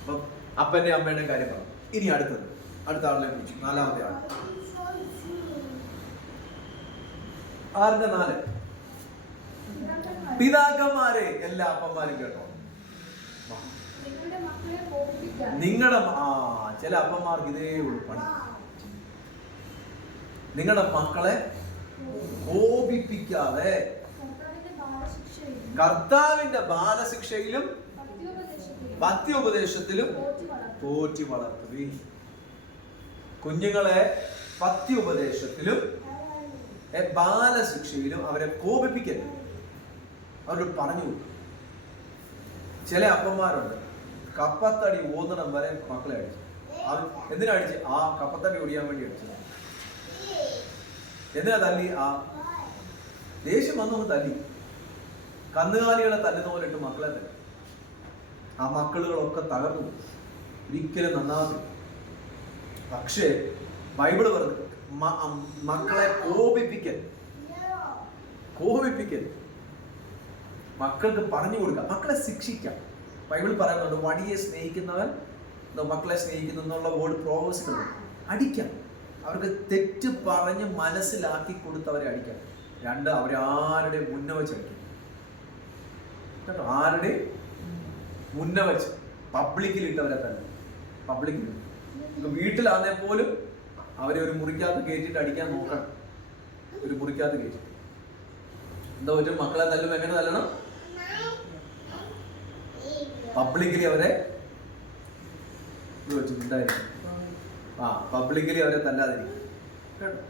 അപ്പം അപ്പന്റെ അമ്മയുടെ കാര്യം പറഞ്ഞു. ഇനി അടുത്ത ആളിനെ കുറിച്ച്, 4-ാമത്തെ ആൾ. 6-4. പിതാക്കന്മാരെ, എല്ലാ അപ്പന്മാരും കേട്ടോ. നിങ്ങളുടെ ചില അപ്പന്മാർക്ക് ഇതേ ഉള്ളൂ പണി. നിങ്ങളുടെ മക്കളെ കോപിപ്പിക്കാതെ കർത്താവിന്റെ ബാലശിക്ഷയിലും പത്യോപദേശത്തിലും പോറ്റി വളർത്തുകയും. കുഞ്ഞുങ്ങളെ പത്യോപദേശത്തിലും ബാലശിക്ഷയിലും അവരെ കോപിപ്പിക്കരുത്. അവരോട് പറഞ്ഞു. ചില അപ്പന്മാരുണ്ട്, കപ്പത്തടി ഓന്നണം വരെ മക്കളെ അടിച്ചു. എന്തിനാ അടിച്ച്? ആ കപ്പത്തടി ഒടിയാൻ വേണ്ടി അടിച്ചത്. എന്തിനാ തല്ലി? ആ ദേഷ്യം വന്നു തല്ലി. കന്നുകാലികളെ തല്ലുന്ന പോലെ ഇട്ട് മക്കളെ തല്ലി. ആ മക്കളുകളൊക്കെ തകർന്നു, ഒരിക്കലും നന്നാകും. പക്ഷേ ബൈബിള് പറഞ്ഞു മക്കളെ കോപിപ്പിക്കരുത്. മക്കൾക്ക് പറഞ്ഞു കൊടുക്കാം, മക്കളെ ശിക്ഷിക്കാം. ബൈബിൾ പറയുന്നുണ്ട്, വടിയെ സ്നേഹിക്കുന്നവൻ മക്കളെ സ്നേഹിക്കുന്നു എന്നുള്ള വേർഡ് പ്രോവേഴ്സ്. അടിക്കാം, അവർക്ക് തെറ്റ് പറഞ്ഞ് മനസ്സിലാക്കി കൊടുത്തവരെ അടിക്കാം. 2, അവരെ ആരുടെ മുന്നേ വെച്ച് അടിക്കും കേട്ടോ. ആരുടെ മുന്നേ വെച്ച് പബ്ലിക്കിൽ ഇട്ടവരെ തന്നെ. പബ്ലിക്കിൽ വീട്ടിലാന്നേ പോലും അവരെ ഒരു മുറിക്കകത്ത് കയറ്റിട്ട് അടിക്കാൻ നോക്കണം. ഒരു മുറിക്കകത്ത് കയറ്റി എന്താ പറ്റും? മക്കളെ തല്ലും. എങ്ങനെ തല്ലണം? പബ്ലിക്കലി അവരെ വെച്ചിട്ടുണ്ടായിരിക്കും. പബ്ലിക്കലി അവരെ തല്ലാതിരിക്കും കേട്ടോ.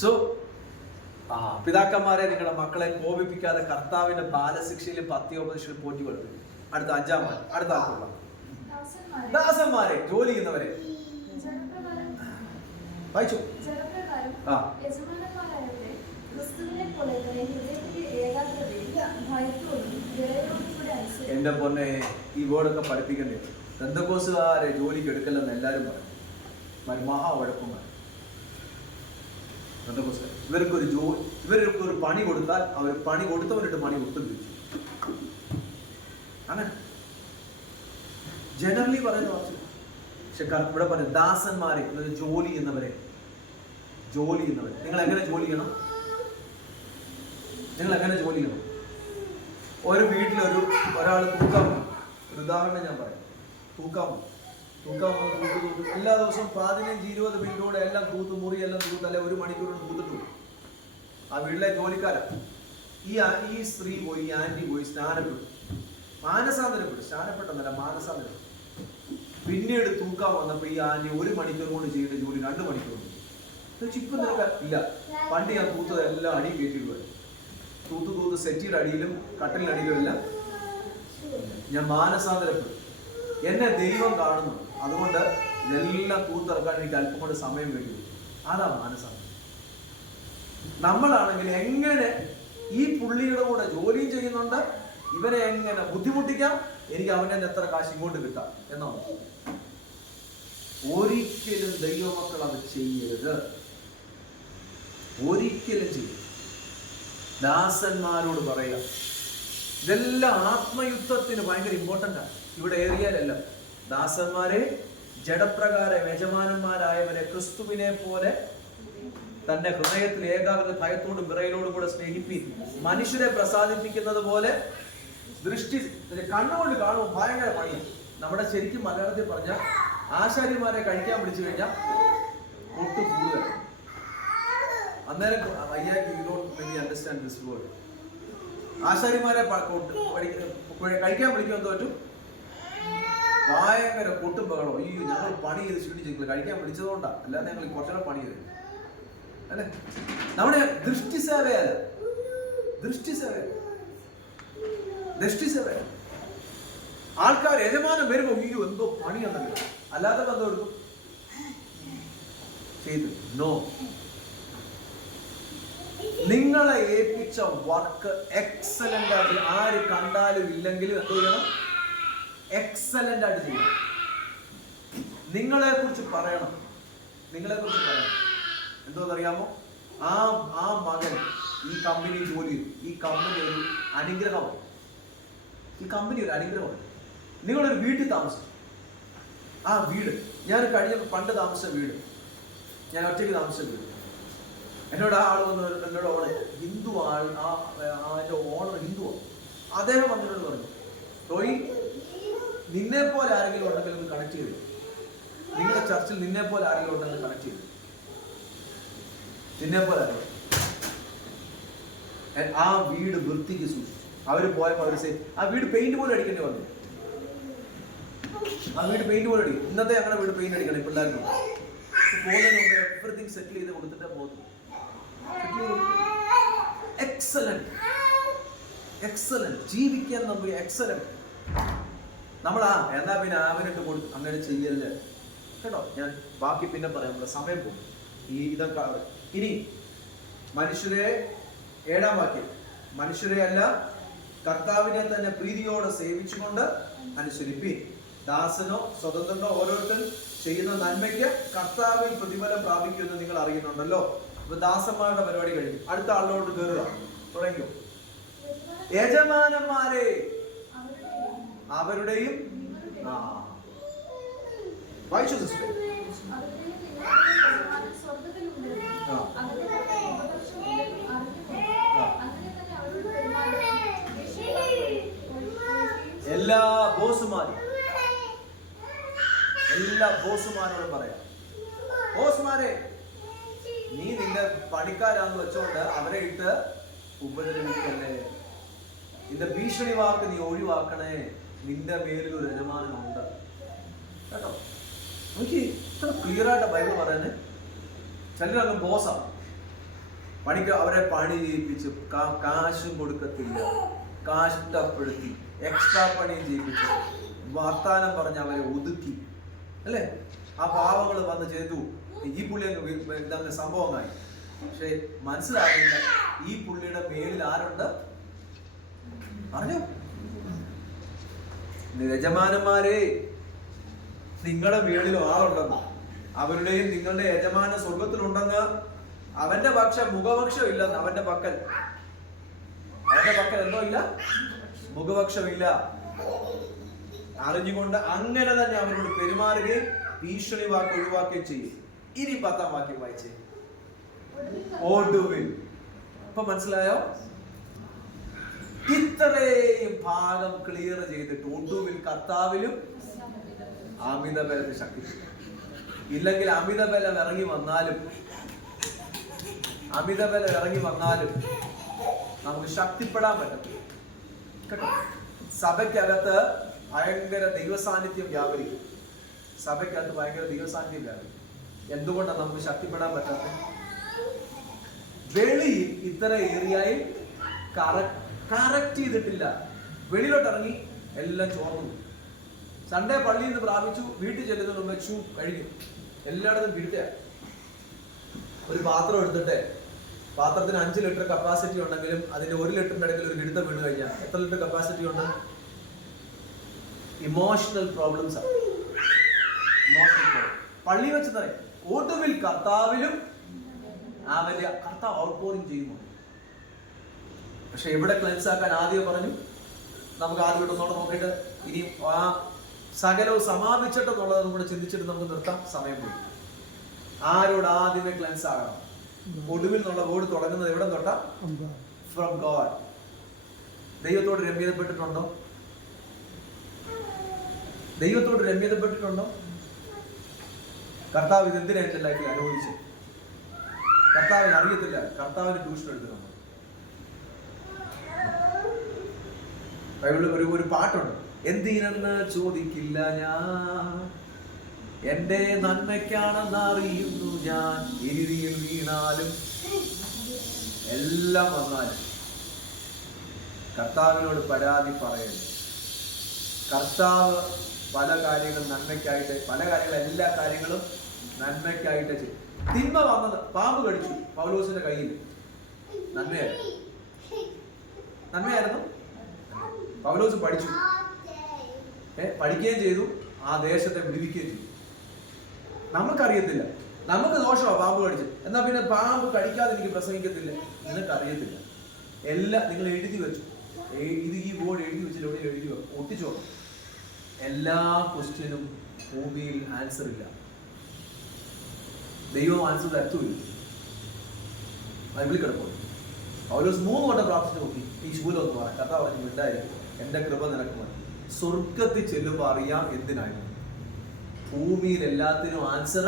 സോ പിതാക്കന്മാരെ, നിങ്ങളുടെ മക്കളെ കോപിപ്പിക്കാതെ കർത്താവിന്റെ ബാലശിക്ഷയിലും പത്യോപദേശത്തിലും പോറ്റി വളർത്തുക. അടുത്ത 5-ാമൻ. അടുത്ത ആൾക്കുള്ള ദാസന്മാരെ, ജോലി ചെയ്യുന്നവരെ വായിച്ചു. എന്റെ പൊന്നെ, ഈ വേർഡൊക്കെ പഠിപ്പിക്കണ്ടേ? പെന്തക്കോസ്തുകാരെ ജോലിക്ക് എടുക്കല്ലെന്ന് എല്ലാരും പറയും. മഹാ വഴക്കുമാർ. ഇവർക്ക് ഒരു പണി കൊടുത്താൽ അവർ പണി കൊടുത്തവരിട്ട് പണി കൊടുത്തു തിരിച്ചു. അങ്ങനെ ജനറലി പറയുന്ന വാക്ക്. പക്ഷെ ഇവിടെ പറയും ദാസന്മാരെ, ജോലി ചെയ്യുന്നവരെ. നിങ്ങൾ എങ്ങനെ ജോലി ചെയ്യണം? ഒരു വീട്ടിലൊരു ഒരാൾ തൂക്കാൻ, ഒരു ഉദാഹരണം ഞാൻ പറയാം. തൂക്കാൻ എല്ലാ ദിവസവും 15-20 മിനിറ്റോടെ എല്ലാം തൂത്ത്, മുറിയെല്ലാം തൂത്ത്, അല്ലെ 1 മണിക്കൂറോട് തൂത്തിട്ടു. ആ വീട്ടിലെ ജോലിക്കാരൻ ഈ സ്ത്രീ പോയി, ഈ ആന്റി പോയി സ്നാനപ്പെട്ടു, മാനസാന്തരപ്പെട്ടു. പിന്നീട് തൂക്കാൻ വന്നപ്പോ ഈ ആന്റി 1 മണിക്കൂർ കൊണ്ട് ചെയ്യേണ്ട ജോലി 2 മണിക്കൂർ കൊണ്ട്. ഇപ്പൊ നിനക്ക് ഇല്ല, പണ്ട് ഞാൻ തൂത്തത് എല്ലാം അടി കയറ്റിടുവായി. തൂത്ത് സെറ്റിയുടെ അടിയിലും കട്ടലിനടിയിലും എല്ലാം ഞാൻ മാനസാന്തരപ്പെട്ടു. എന്നെ ദൈവം കാണുന്നു, അതുകൊണ്ട് ഇതെല്ലാം തൂത്തിറക്കാൻ എനിക്ക് അല്പം കൊണ്ട് സമയം വേണ്ടി. അതാ മാനസാന്തരം. നമ്മളാണെങ്കിൽ എങ്ങനെ ഈ പുള്ളിയുടെ കൂടെ ജോലിയും ചെയ്യുന്നുണ്ട്, ഇവനെ എങ്ങനെ ബുദ്ധിമുട്ടിക്കാം, എനിക്ക് അവൻ്റെ എത്ര കാശ് ഇങ്ങോട്ട് കിട്ടാം എന്നാണ്. ഒരിക്കലും ദൈവമക്കൾ അത് ചെയ്യരുത്. ഒരിക്കലും ചെയ്യും. ദാസന്മാരോട് പറയുക. ഇതെല്ലാം ആത്മയുദ്ധത്തിന് ഭയങ്കര ഇമ്പോർട്ടൻ്റാണ്. ഇവിടെ ഏറിയാലല്ല. ദാസന്മാരെ ജഡപ്രകാരം യജമാനന്മാരായവരെ ക്രിസ്തുവിനെ പോലെ തന്റെ ഹൃദയത്തിൽ ഏകാഗ്രത ഭയത്തോടും വിറയലോടും കൂടെ സ്നേഹിപ്പീൻ. മനുഷ്യരെ പ്രസാദിപ്പിക്കുന്നത് പോലെ ദൃഷ്ടി കണ്ണുകൊണ്ട് കാണുമ്പോൾ ഭയങ്കര പണിയാണ്. നമ്മുടെ ശരിക്കും മലയാളത്തിൽ പറഞ്ഞാൽ ആശാരിമാരെ കഴിക്കാൻ വിളിച്ചു കഴിഞ്ഞാൽ ഒട്ടും കൂടുതൽ. അന്നേരം അണ്ടർസ്റ്റാൻഡ് ദിസ് വേർഡ്. ആശാരിമാരെ കഴിക്കാൻ വിളിക്കുമ്പോൾ എന്തോ പറ്റും? ഭയങ്കര കൊട്ടും ബഹളോ. അയ്യോ, ഞങ്ങൾ പണി ചെയ്ത് ക്ഷീണിച്ചില്ല, കഴിക്കാൻ വിളിച്ചതുകൊണ്ടാ, അല്ലാതെ ഞങ്ങൾ കുറച്ചുകൂടെ പണി ചെയ്ത് അല്ലെ. നമ്മുടെ ദൃഷ്ടി സേവയല്ല, ദൃഷ്ടി സേവ. ആൾക്കാർ യജമാനം വരുമ്പോ അയ്യോ എന്തോ പണിയുണ്ടെങ്കിൽ, അല്ലാതെ ബന്ധം എടുക്കും ചെയ്തു. നോ, നിങ്ങളെ ഏൽപ്പിച്ച വർക്ക് എക്സലന്റ് ആയിട്ട് ആര് കണ്ടാലും ഇല്ലെങ്കിലും എന്തോ ചെയ്യണം? എക്സലന്റ് ആയിട്ട് ചെയ്യണം. നിങ്ങളെ കുറിച്ച് പറയണം. എന്തോന്നറിയാമോ? ആ മകൻ ഈ കമ്പനി ജോലി ചെയ്തു. ഈ കമ്പനി ഒരു അനുഗ്രഹമാണ്. ഈ കമ്പനി ഒരു അനുഗ്രഹമാണ്. നിങ്ങളൊരു വീട്ടിൽ താമസിച്ചു. ആ വീട്, ഞാൻ പണ്ട് താമസിച്ച വീട്, ഞാൻ ഒറ്റയ്ക്ക് താമസിച്ച വീട്, എന്നോട് ആ ആൾ വന്ന് എന്നോട് ഓണർ ഹിന്ദു ആൾ, എൻ്റെ ഓണർ ഹിന്ദുവാണ്. അദ്ദേഹം വന്നിട്ട് പറഞ്ഞു, ടോയി, നിന്നെ പോലെ ആരെങ്കിലും ഉണ്ടെങ്കിൽ ഒന്ന് കണക്ട് ചെയ്തു, നിങ്ങളുടെ ചർച്ചിൽ നിന്നെ പോലെ ആരെങ്കിലും ഉണ്ടെങ്കിൽ കണക്ട് ചെയ്തു, നിന്നെ പോലെ ആരെങ്കിലും. ആ വീട് വൃത്തിക്ക് സൂക്ഷിച്ചു. അവര് പോയപ്പോൾ അവർ ആ വീട് പെയിന്റ് പോലും അടിക്കേണ്ടി വന്നു. ആ വീട് പെയിന്റ് പോലും അടിക്കും. ഇന്നത്തെ ഞങ്ങളുടെ വീട് പെയിന്റ് അടിക്കണം പിള്ളേർക്ക്. പോകുന്നതിന് മുമ്പ് എവറിത്തിങ് സെറ്റിൽ ചെയ്ത് കൊടുത്തിട്ടേ പോകുന്നു. എക്സലന്റ്, എക്സലന്റ്, ജീവിക്കാൻ നമുക്ക് എക്സലന്റ്. നമ്മൾ എന്നാ പിന്നെ അവനിട്ട് കൊടുക്കും, അങ്ങനെ ചെയ്യല്ലേ കേട്ടോ. ഞാൻ ബാക്കി പിന്നെ പറയാം, നമ്മുടെ സമയം പോകും. ഇതൊക്കെ ഇനി മനുഷ്യരെ, 7-ാം വാക്യം, മനുഷ്യരെ അല്ല കർത്താവിനെ തന്നെ പ്രീതിയോടെ സേവിച്ചുകൊണ്ട് അനുസരിപ്പീൻ. ദാസനോ സ്വതന്ത്രനോ ഓരോരുത്തരും ചെയ്യുന്ന നന്മയ്ക്ക് കർത്താവിൽ പ്രതിഫലം പ്രാപിക്കുമെന്ന് നിങ്ങൾ അറിയുന്നുണ്ടല്ലോ. അപ്പൊ ദാസന്മാരുടെ പരിപാടി കഴിഞ്ഞു. അടുത്ത ആളിനോട് കയറുക, തുടങ്ങിയോ. യജമാനന്മാരെ അവരുടെയും വായിച്ചു സിസ്റ്റർ. എല്ലാ ബോസുമാരോടും പറയാം, ബോസുമാരെ, നീ നിന്റെ പണിക്കാരാന്ന് വെച്ചോണ്ട് അവരെ ഇട്ട് ഉപദ്രവിക്കല്ലേ. നിന്റെ ഭീഷണി വാക്ക് നീ ഒഴിവാക്കണേ. നിന്റെ മേലിൽ ഒരു യജമാനനുണ്ട് കേട്ടോ. എനിക്ക് ഇത്ര ക്ലിയർ ആയിട്ട് ബൈബിൾ പറയുന്നത്. ചിലരങ്ങ് ബോസാണ്, പണിക്ക് അവരെ പണി ചെയ്യിപ്പിച്ച് കാശും കൊടുക്കത്തില്ല, കഷ്ടപ്പെടുത്തി എക്സ്ട്രാ പണിയും ചെയ്യിപ്പിച്ചു, വർത്താനം പറഞ്ഞ് അവരെ ഒതുക്കി അല്ലേ. ആ പാവങ്ങൾ വന്ന് ചെയ്തു, ഈ പുള്ളി ഇതങ്ങ് സംഭവമായി. പക്ഷെ മനസ്സിലാകില്ല ഈ പുള്ളിയുടെ മേലിൽ ആരുണ്ട് അറിഞ്ഞോ. യജമാനന്മാരെ, നിങ്ങളുടെ മേളിൽ ആളുണ്ടെന്ന്, അവരുടെയും നിങ്ങളുടെ യജമാന സ്വർഗത്തിലുണ്ടെന്ന്. അവന്റെ പക്ഷം മുഖപക്ഷം ഇല്ലെന്ന്. അവന്റെ പക്കൽ എന്തോ ഇല്ല, മുഖപക്ഷമില്ല. അറിഞ്ഞുകൊണ്ട് അങ്ങനെ തന്നെ അവരോട് പെരുമാറുകയും ഭീഷണി വാക്ക് ഒഴിവാക്കുകയും ചെയ്യും. ഇനി 10-ാം വാക്യം വായിച്ചേ. ഒടുവിൽ. ഇപ്പൊ മനസ്സിലായോ? ഇത്രയും ഭാഗം ക്ലിയർ ചെയ്തിട്ട് ഒടുവിൽ കർത്താവിലും അമിതബലത്തെ ശക്തി. ഇല്ലെങ്കിൽ അമിതബലം ഇറങ്ങി വന്നാലും നമുക്ക് ശക്തിപ്പെടാൻ പറ്റും കേട്ടോ. സഭയ്ക്കകത്ത് ഭയങ്കര ദൈവസാന്നിധ്യം വ്യാപരിക്കും. സഭയ്ക്കകത്ത് ഭയങ്കര ദൈവസാന്നിധ്യം വ്യാപരിക്കും. എന്തുകൊണ്ടാണ് നമുക്ക് ശക്തിപ്പെടാൻ പറ്റാത്തത്? വെളിയിൽ ഇത്ര ഏരിയയിൽ കറക്റ്റ് ചെയ്തിട്ടില്ല. വെളിയിലോട്ട് ഇറങ്ങി എല്ലാം ചോർന്നു. സൺഡേ പള്ളിയിൽ നിന്ന് പ്രാപിച്ചു, വീട്ടിൽ ചെല്ലുന്നതിന് മുമ്പ് ഷൂ കഴിഞ്ഞു. എല്ലായിടത്തും വീഴ്ച. ഒരു പാത്രം എടുത്തിട്ട് പാത്രത്തിന് 5 ലിറ്റർ കപ്പാസിറ്റി ഉണ്ടെങ്കിലും അതിന്റെ 1 ലിറ്ററിന്റെ ഇടയ്ക്ക് ഒരു ഗിടുത്തം വീണ് കഴിഞ്ഞാൽ എത്ര ലിറ്റർ കപ്പാസിറ്റി ഉണ്ട്? ഇമോഷണൽ പ്രോബ്ലംസ് ആണ്. പള്ളി വെച്ച് തന്നെ ഒടുവിൽ കർത്താവിലും കർത്താവ് ഔട്ട് പോറിംഗ് ചെയ്യുമോ? പക്ഷെ എവിടെ ക്ലെൻസ് ആക്കാൻ ആദ്യം പറഞ്ഞു. നമുക്ക് ആദ്യം ഒന്നോടെ നോക്കിയിട്ട് ഇനി ആ സകലവും സമാപിച്ചിട്ടെന്നുള്ളത് നമ്മൾ ചിന്തിച്ചിട്ട് നമുക്ക് നിർത്താം. സമയം പോയി. ആരോട് ആദ്യമേ ക്ലെൻസ് ആകണം? ഒടുവിൽ എന്നുള്ള വേർഡ് തുടങ്ങുന്നത് എവിടെ തൊട്ടാ? From God. ദൈവത്തോട് രമ്യതപ്പെട്ടിട്ടുണ്ടോ? കർത്താവ് ഇത് എന്തിനാ എന്റെ ലൈഫിൽ അനുഭവിച്ചു? കർത്താവിന് അറിയത്തില്ല. കർത്താവിന് ട്യൂഷൻ എടുത്തിട്ടുണ്ട്. ബൈബിളിൽ ഒരു പാട്ടുണ്ട്, എന്തിനെന്ന് ചോദിക്കില്ല ഞാൻ, എന്റെ നന്മയ്ക്കാണെന്ന് അറിയുന്നു ഞാൻ, എരിതിയിൽ വീണാലും എല്ലാം വന്നാലും കർത്താവിനോട് പരാതി പറയരുത്. കർത്താവ് പല കാര്യങ്ങളും നന്മയ്ക്കായിട്ട്, എല്ലാ കാര്യങ്ങളും നന്മയ്ക്കായിട്ട് ചെയ്യും. തിന്മ വന്നത്, പാമ്പ് കടിച്ചു പൗലോസിന്റെ കയ്യിൽ, നന്മയായിരുന്നു. പൗലോസ് പഠിച്ചു, പഠിക്കുകയും ചെയ്തു, ആ ദേശത്തെ വിടുവിക്കുകയും ചെയ്തു. നമുക്കറിയത്തില്ല. നമുക്ക് ദോഷമാണ് പാമ്പ് കടിച്ച്. എന്നാൽ പിന്നെ പാമ്പ് കടിക്കാതെ എനിക്ക് പ്രസംഗിക്കത്തില്ല, നിനക്ക് അറിയത്തില്ല. എല്ലാം നിങ്ങൾ എഴുതി വെച്ചു. ഇത് ഈ ബോർഡ് എഴുതി വെച്ചിട്ട് എവിടെ എഴുതി ഒട്ടിച്ചോ. എല്ലാ ക്വസ്റ്റ്യനും ഭൂമിയിൽ ആൻസർ ഇല്ല. ദൈവം ആൻസർ തരത്തുമില്ല. ബൈബിളിൽ കിടപ്പുണ്ട്. പൗലോസ് 3 വട്ടം പ്രാർത്ഥിച്ചു നോക്കി. ഈ ശൂലം ഒന്ന് പറയാം, കർത്താവ് പറഞ്ഞു ഉണ്ടായിരുന്നു, എന്റെ കൃപ നിനക്ക് മതി. സ്വർഗത്തിൽ ചെല്ലുമ്പോൾ അറിയാം എന്തിനായിരുന്നു. ഭൂമിയിൽ എല്ലാത്തിനും ആൻസർ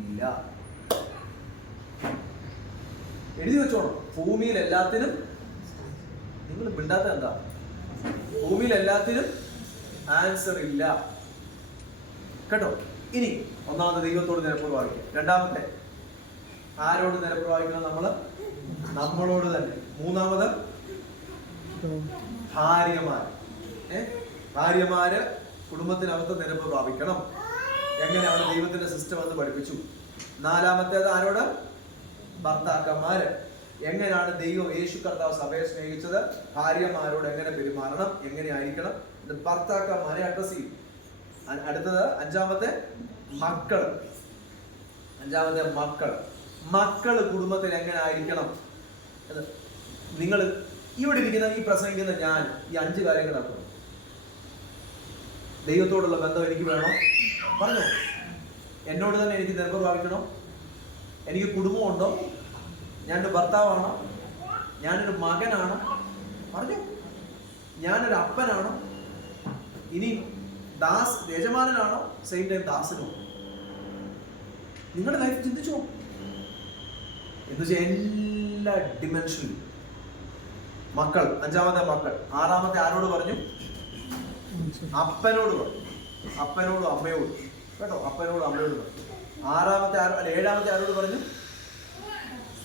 ഇല്ല. എഴുതി വെച്ചോണം. ഭൂമിയിൽ എല്ലാത്തിനും, നിങ്ങൾ മിണ്ടാത്ത എന്താ, ഭൂമിയിൽ എല്ലാത്തിനും ആൻസർ ഇല്ല കേട്ടോ. ഇനി ഒന്നാമത്തെ ദൈവത്തോട് നിരപ്രവാഹിക്കുക. രണ്ടാമത്തെ ആരോട് നിരപ്രവാഹിക്കണം? നമ്മളോട് തന്നെ. മൂന്നാമത് ഭാര്യമാര് കുടുംബത്തിനകത്ത് നിരപ്പ് പ്രാപിക്കണം. എങ്ങനെയാണ് ദൈവത്തിന്റെ സിസ്റ്റം എന്ന് പഠിപ്പിച്ചു. നാലാമത്തേത് ആരോട്? ഭർത്താക്കന്മാര്. എങ്ങനെയാണ് ദൈവം യേശു കർത്താവ് സഭയെ സ്നേഹിച്ചത്, ഭാര്യമാരോട് എങ്ങനെ പെരുമാറണം, എങ്ങനെ ആയിരിക്കണം, ഭർത്താക്കന്മാരെ അഡ്രസ് ചെയ്യും. അടുത്തത് അഞ്ചാമത്തെ മക്കൾ. മക്കള് കുടുംബത്തിൽ എങ്ങനെ ആയിരിക്കണം. നിങ്ങൾ ഇവിടെ ഇരിക്കുന്ന, ഈ പ്രസംഗിക്കുന്ന ഞാൻ ഈ 5 കാര്യങ്ങൾ നടക്കണം. ദൈവത്തോടുള്ള ബന്ധം എനിക്ക് വേണം, പറഞ്ഞോ. എന്നോട് തന്നെ എനിക്ക് നിർഭരമാക്കണോ. എനിക്ക് കുടുംബമുണ്ടോ, ഞാനൊരു ഭർത്താവാണോ, ഞാനൊരു മകനാണോ, പറഞ്ഞോ. ഞാനൊരു അപ്പനാണോ, ഇനി യജമാനാണോ, സെയിം ടൈം ദാസനോ. നിങ്ങളുടെ ലൈഫ് ചിന്തിച്ചോ. എന്നുവെച്ചാൽ എല്ലാ ഡിമെൻഷനിലും മക്കൾ. അഞ്ചാമത്തെ മക്കൾ. ആറാമത്തെ ആരോട് പറഞ്ഞു? അപ്പനോട് പറഞ്ഞു. അപ്പനോടും അമ്മയോടും കേട്ടോ. അപ്പനോടും അമ്മയോടും പറഞ്ഞു. ഏഴാമത്തെ ആരോട് പറഞ്ഞു?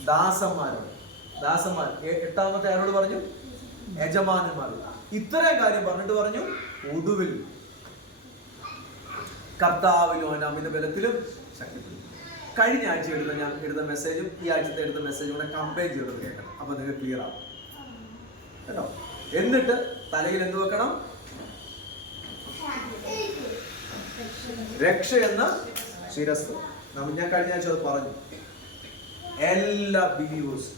ദാസന്മാരോട്. എട്ടാമത്തെ ആരോട് പറഞ്ഞു? യജമാനന്മാരോട്. ഇത്രയും കാര്യം പറഞ്ഞിട്ട് പറഞ്ഞു, ഒടുവിൽ കർത്താവിലും അവന്റെ അമിത ബലത്തിലും ശക്തിപ്പെടും. കഴിഞ്ഞ ആഴ്ച ഞാൻ എടുത്ത മെസ്സേജും ഈ ആഴ്ചത്തെ എടുത്ത മെസ്സേജും കൂടെ കമ്പയർ ചെയ്തിട്ട് കേൾക്കണം. അപ്പൊ നിങ്ങൾക്ക് ക്ലിയർ ആവും കേട്ടോ. എന്നിട്ട് തലയിൽ എന്ത് വെക്കണം? രക്ഷ എന്ന ശിരസ്. ഞാൻ കഴിഞ്ഞ ആഴ്ച അത് പറഞ്ഞു. എല്ലാ ബിലീവേഴ്സും,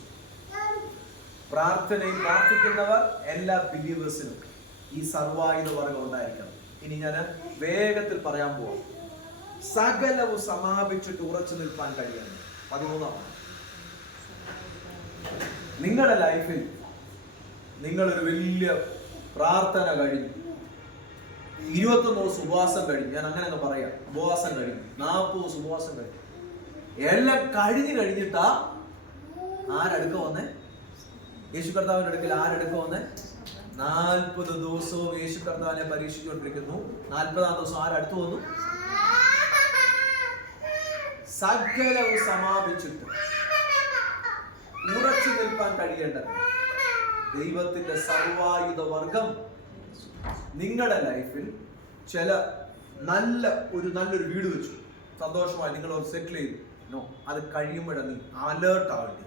പ്രാർത്ഥിക്കുന്നവർ എല്ലാ ബിലീവേഴ്സിനും ഈ സർവായുധ വർഗം ഉണ്ടായിരിക്കണം. ഇനി ഞാൻ വേഗത്തിൽ പറയാൻ പോവാം. സകലവും സമാപിച്ചിട്ട് ഉറച്ചു നിൽക്കാൻ കഴിയണം. 13. നിങ്ങളുടെ ലൈഫിൽ നിങ്ങളൊരു വലിയ പ്രാർത്ഥന കഴിഞ്ഞു, 21 ദിവസം ഉപവാസം കഴിഞ്ഞു, ഞാൻ അങ്ങനെ അങ്ങ് പറയാം, ഉപവാസം കഴിഞ്ഞു, 40 ദിവസം ഉപവാസം കഴിഞ്ഞു, എല്ലാം കഴിഞ്ഞിട്ടാ ആരടുക്ക വന്നേ? യേശു കർത്താവിന്റെ അടുക്കൽ ആരടുക്ക വന്നേ? 40 ദിവസവും യേശു കർത്താവിനെ പരീക്ഷിച്ചുകൊണ്ടിരിക്കുന്നു. 40-ാം ദിവസം ആരടുത്ത് വന്നു? സകലവും സമാപിച്ചിട്ട് ഉറച്ചു നിൽക്കാൻ കഴിയേണ്ടത് ദൈവത്തിന്റെ സർവായുധ വർഗം നിങ്ങളുടെ ലൈഫിൽ. നല്ലൊരു വീട് വെച്ചു, സന്തോഷമായി നിങ്ങൾ സെറ്റിൽ ചെയ്തു. നോ, അത് കഴിയുമ്പോഴാണ് നീ അലേർട്ട് ആവേണ്ടി.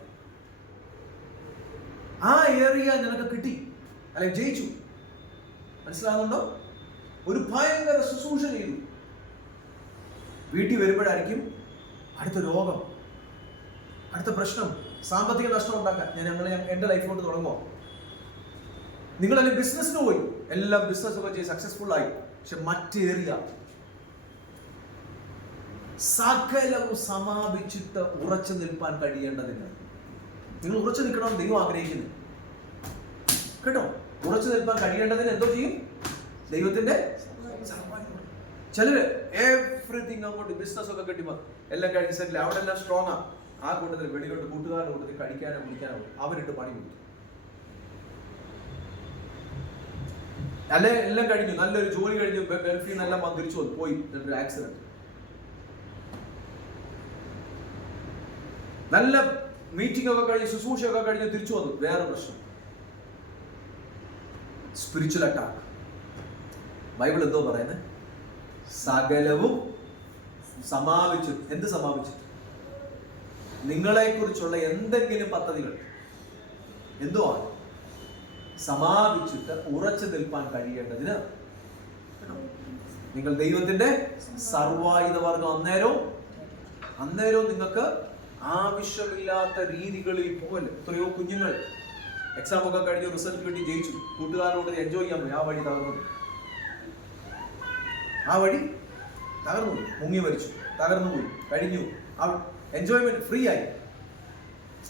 ആ ഏരിയ നിനക്ക് കിട്ടി, അല്ലെങ്കിൽ ജയിച്ചു, മനസ്സിലാകുന്നുണ്ടോ? ഒരു ഭയങ്കര ശുശ്രൂഷ ചെയ്തു. വീട്ടിൽ വരുമ്പോഴായിരിക്കും അടുത്ത രോഗം, അടുത്ത പ്രശ്നം, സാമ്പത്തിക നഷ്ടം ഉണ്ടാക്കാൻ. എന്റെ ലൈഫിലോട്ട് തുടങ്ങുമോ? നിങ്ങളെല്ലാം ബിസിനസ്സിന് പോയി, എല്ലാം ബിസിനസ് ഒക്കെ ചെയ്ത് സക്സസ്ഫുൾ ആയി. പക്ഷെ മറ്റേറിയ സകലവും സമാപിച്ചിട്ട് ഉറച്ചു നിൽപ്പാൻ കഴിയേണ്ടതിന് നിങ്ങൾ ഉറച്ചു നിൽക്കണം. ദൈവം ആഗ്രഹിക്കുന്നു കേട്ടോ. ഉറച്ചു നിൽപ്പാൻ കഴിയേണ്ടതിന് എന്തോ ചെയ്യും? ദൈവത്തിന്റെ ചിലര് എവ്രിതിങ് അങ്ങോട്ട് ബിസിനസ് ഒക്കെ കിട്ടുമ്പോൾ എല്ലാം കഴിഞ്ഞ് സെറ്റിൽ, അവിടെ എല്ലാം സ്ട്രോങ് ആ. ആ കൂട്ടത്തിൽ വെളിയിലോട്ട് കൂട്ടുകാരുടെ കൂട്ടത്തിൽ കടിക്കാനോ കുടിക്കാനോ അവരിട്ട് പണി കൊടുത്തു. അല്ലെ എല്ലാം കഴിഞ്ഞു, നല്ലൊരു ജോലി കഴിഞ്ഞു, ഗൾഫിൽ നിന്നെല്ലാം തിരിച്ചു വന്നു, പോയി ഒരു ആക്സിഡന്റ്. നല്ല മീറ്റിംഗ് ഒക്കെ കഴിഞ്ഞ് ശുശ്രൂഷയൊക്കെ കഴിഞ്ഞ് തിരിച്ചു വന്നു, വേറെ പ്രശ്നം, സ്പിരിച്വൽ അറ്റാക്ക്. ബൈബിൾ എന്തോ പറയുന്നത്? സകലവും സമാപിച്ചു. എന്ത് സമാപിച്ചു? നിങ്ങളെ കുറിച്ചുള്ള എന്തെങ്കിലും പദ്ധതികൾ എന്തോ ആണ് സമാപിച്ചിട്ട് ഉറച്ചു നിൽപ്പാൻ കഴിയേണ്ടതിന് നിങ്ങൾ ദൈവത്തിന്റെ സർവായുധ വർഗം അന്നേരവും അന്നേരവും നിങ്ങൾക്ക് ആവശ്യമില്ലാത്ത രീതികളിൽ പോകല്ലേ. എത്രയോ കുഞ്ഞുങ്ങൾ എക്സാം ഒക്കെ കഴിഞ്ഞ് റിസൾട്ട് കിട്ടി ജയിച്ചു, കൂട്ടുകാരോട് എൻജോയ് ചെയ്യാൻ പോയി, ആ വഴി തകർന്നു, ആ വഴി തകർന്നു പോയി, മുങ്ങി മരിച്ചു, തകർന്നു പോയി, കഴിഞ്ഞു. ആ എൻജോയ്മെന്റ് ഫ്രീ ആയി.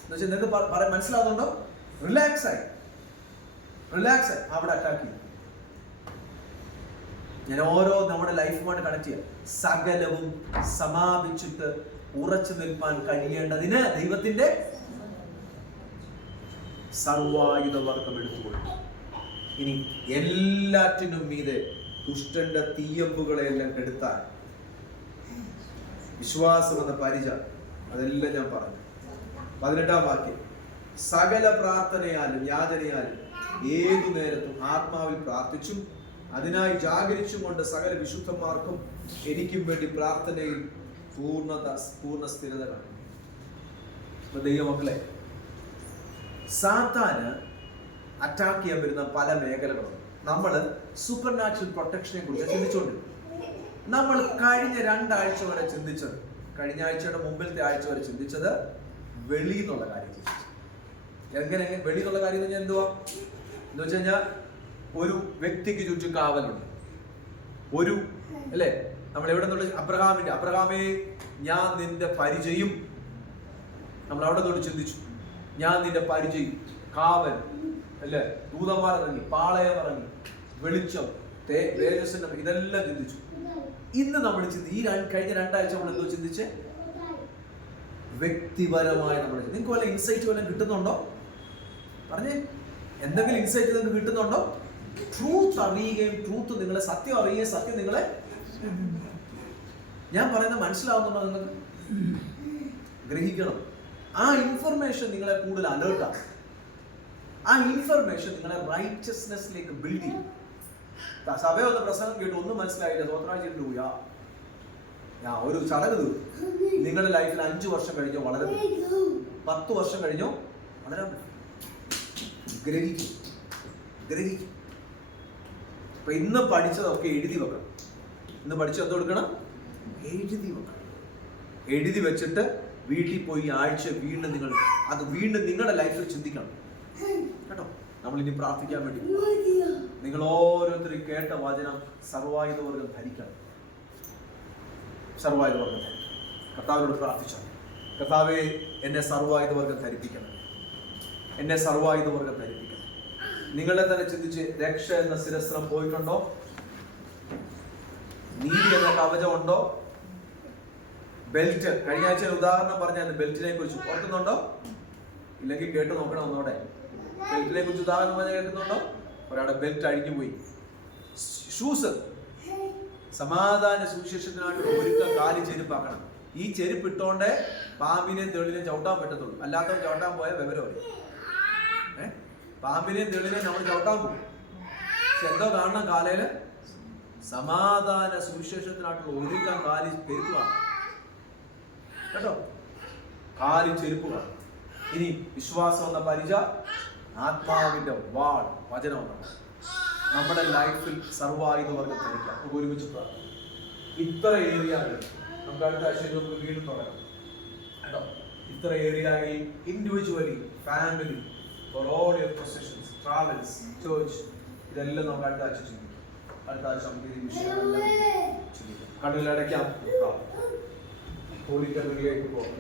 എന്നുവെച്ചാൽ നിങ്ങൾക്ക് മനസ്സിലാവുന്നുണ്ടോ? റിലാക്സ് ആയി അവിടെ അറ്റാക്ക് ചെയ്യും. ഞാൻ ഓരോ നമ്മുടെ ലൈഫുമായിട്ട് കണക്ട് ചെയ്യാം. സകലവും സമാപിച്ചിട്ട് ഉറച്ചു നിൽപ്പാൻ കഴിയേണ്ടതിന് ദൈവത്തിന്റെ സർവായുധവർഗം എടുത്തുകൊള്ളു. ഇനി എല്ലാറ്റിനും മീതെ ദുഷ്ടന്റെ തീയമ്പുകളെല്ലാം കെടുത്താൻ വിശ്വാസം എന്ന പരിച, അതെല്ലാം ഞാൻ പറഞ്ഞു. 18-ാം വാക്യം, സകല പ്രാർത്ഥനയാലും യാചനയാലും ഏതു നേരത്തും ആത്മാവിൽ പ്രാർത്ഥിച്ചും അതിനായി ജാഗരിച്ചും കൊണ്ട് സകല വിശുദ്ധന്മാർക്കും എനിക്കും വേണ്ടി പ്രാർത്ഥനയിൽ പൂർണ്ണ സ്ഥിരത കാണും. ദൈവമക്കളെ, സാത്താന് അറ്റാക്ക് ചെയ്യാൻ വരുന്ന പല മേഖലകളുണ്ട്. നമ്മൾ സൂപ്പർ നാച്ചുറൽ പ്രൊട്ടക്ഷനെ കുറിച്ച് ചിന്തിച്ചുകൊണ്ടിരുന്നു. നമ്മൾ കഴിഞ്ഞ 2 ആഴ്ച വരെ ചിന്തിച്ചത്, കഴിഞ്ഞ ആഴ്ചയുടെ മുമ്പിലത്തെ ആഴ്ച വരെ ചിന്തിച്ചത് വെളി എന്നുള്ള കാര്യം. എങ്ങനെ വെളി എന്നുള്ള കാര്യം എന്ന് പറഞ്ഞാൽ എന്തുവാ എന്ന് വെച്ച് കഴിഞ്ഞാൽ, ഒരു വ്യക്തിക്ക് ചുറ്റും കാവലുണ്ട്. ഒരു അല്ലേ, നമ്മൾ എവിടെ നിന്നുള്ള അബ്രഹാമേ ഞാൻ നിന്റെ പരിചയം, നമ്മൾ അവിടെ തൊട്ട് ചിന്തിച്ചു. ഞാൻ നിന്റെ പരിചയം, കാവൽ അല്ലേ, ദൂതന്മാർ ഇറങ്ങി, പാളയം ഇറങ്ങി, വെളിച്ചം, തേജസ്സിന്റെ, ഇതെല്ലാം ചിന്തിച്ചു. ഇന്ന് നമ്മൾ ഈ കഴിഞ്ഞ 2 ആഴ്ച നമ്മൾ എന്തോ ചിന്തിച്ച് വ്യക്തിപരമായി നമ്മൾ. നിങ്ങൾക്ക് വല്ല ഇൻസൈറ്റ് വല്ലതും കിട്ടുന്നുണ്ടോ? പറഞ്ഞേ, എന്തെങ്കിലും ഇൻസൈറ്റ് നിങ്ങൾക്ക് കിട്ടുന്നുണ്ടോ? ട്രൂത്ത് അറിയുകയും ട്രൂത്ത് നിങ്ങളെ, സത്യം അറിയുകയും സത്യം നിങ്ങളെ, ഞാൻ പറയുന്നത് മനസ്സിലാവുന്നുണ്ടോ? നിങ്ങൾക്ക് ഗ്രഹിക്കണം. ആ ഇൻഫർമേഷൻ നിങ്ങളെ കൂടുതൽ അലേർട്ടാണ്. ആ ഇൻഫർമേഷൻ നിങ്ങളെ റൈറ്റസ്നെസ്സിലേക്ക് ബിൽഡ് ചെയ്യും. സഭയെ ഒന്ന് പ്രസംഗം കേട്ടു, ഒന്നും മനസ്സിലായില്ല, സ്വത്രാഴ്ച പോയാ ഒരു ചടങ്ങ് തീർന്നു. നിങ്ങളുടെ ലൈഫിൽ 5 വർഷം കഴിഞ്ഞോ വളരെ, 10 വർഷം കഴിഞ്ഞോ വളരെ ഗ്രഹിക്കും. അപ്പൊ ഇന്ന് പഠിച്ചതൊക്കെ എഴുതി വെക്കണം. ഇന്ന് പഠിച്ചത് എന്ത് കൊടുക്കണം? എഴുതി വെക്കണം. എഴുതി വെച്ചിട്ട് വീട്ടിൽ പോയി ആഴ്ച വീണ്ടും നിങ്ങളുടെ ലൈഫിൽ ചിന്തിക്കണം കേട്ടോ. നമ്മൾ ഇനി പ്രാർത്ഥിക്കാൻ വേണ്ടി, നിങ്ങൾ ഓരോരുത്തരും കേട്ട വചനം സർവായുധവർഗം ധരിക്കണം. സർവായുധവർഗം ധരിക്കണം. കർത്താവിനോട് പ്രാർത്ഥിച്ചോ, കർത്താവേ എന്നെ സർവായുധവർഗം ധരിപ്പിക്കണം, എന്നെ സർവായുധവർഗം ധരിപ്പിക്കണം. നിങ്ങളെ തന്നെ ചിന്തിച്ച്, രക്ഷ എന്ന ശിരസ്ത്രം പോയിട്ടുണ്ടോ? നീതി എന്ന കവചം ഉണ്ടോ? ബെൽറ്റ്, കഴിഞ്ഞ ആഴ്ച ഉദാഹരണം പറഞ്ഞാൽ ബെൽറ്റിനെ കുറിച്ച് ഓർക്കുന്നുണ്ടോ? ഇല്ലെങ്കിൽ കേട്ട് നോക്കണം ഒന്നോടെ. ബെൽറ്റിനെ കുറിച്ച് ഉദാഹരണം പറഞ്ഞാൽ കേൾക്കുന്നുണ്ടോ? ഒരാളുടെ ബെൽറ്റ് അഴിഞ്ഞു പോയി. ഷൂസ്, സമാധാന സുവിശേഷത്തിനായിട്ട് ഒരുക്കം, കാലി ചെരുപ്പാക്കണം. ഈ ചെരുപ്പ് ഇട്ടോണ്ടേ പാമ്പിനെയും തെളിനെയും ചവിട്ടാൻ പറ്റത്തുള്ളൂ. അല്ലാത്തവർ ചവിട്ടാൻ പോയാൽ വിവരമായി. പാമ്പിനെയും തെളിനെയും നമ്മൾ ചവിട്ടാൻ പോകും. പക്ഷെ എന്തോ കാണണം, കാലയില് സമാധാന സുവിശേഷത്തിനായിട്ടുള്ള ഒരുക്കം, കാലി ചെരുപ്പ് കാണണം കേട്ടോ. കാലി ചെരുപ്പ് കാണണം. ഇനി വിശ്വാസം എന്ന പരിച, ആത്മാവിന്റെ വാൾ, വചനം എന്നാണ്. നമ്മുടെ ലൈഫിൽ സർവായുധവർഗം ധരിക്കാം. നമുക്ക് ഒരുമിച്ച് പ്രാർത്ഥിക്കാം. ഇത്ര ഏരിയകൾ നമുക്ക് അടുത്ത ആഴ്ച നമുക്ക് വീണ്ടും തുടങ്ങാം കേട്ടോ. ഇത്ര ഏരിയയിൽ individually, family, for all your positions, travels, church, ഇതെല്ലാം നമുക്ക് അടുത്ത ആഴ്ച ചിന്തിക്കാം. അടുത്ത ആഴ്ച നമുക്ക് ഈ വിഷയങ്ങളെല്ലാം ചിന്തിക്കാം. കണ്ണിലടയ്ക്കാം, ഹോളി ടെമ്പിളിലേക്ക് പോകാം.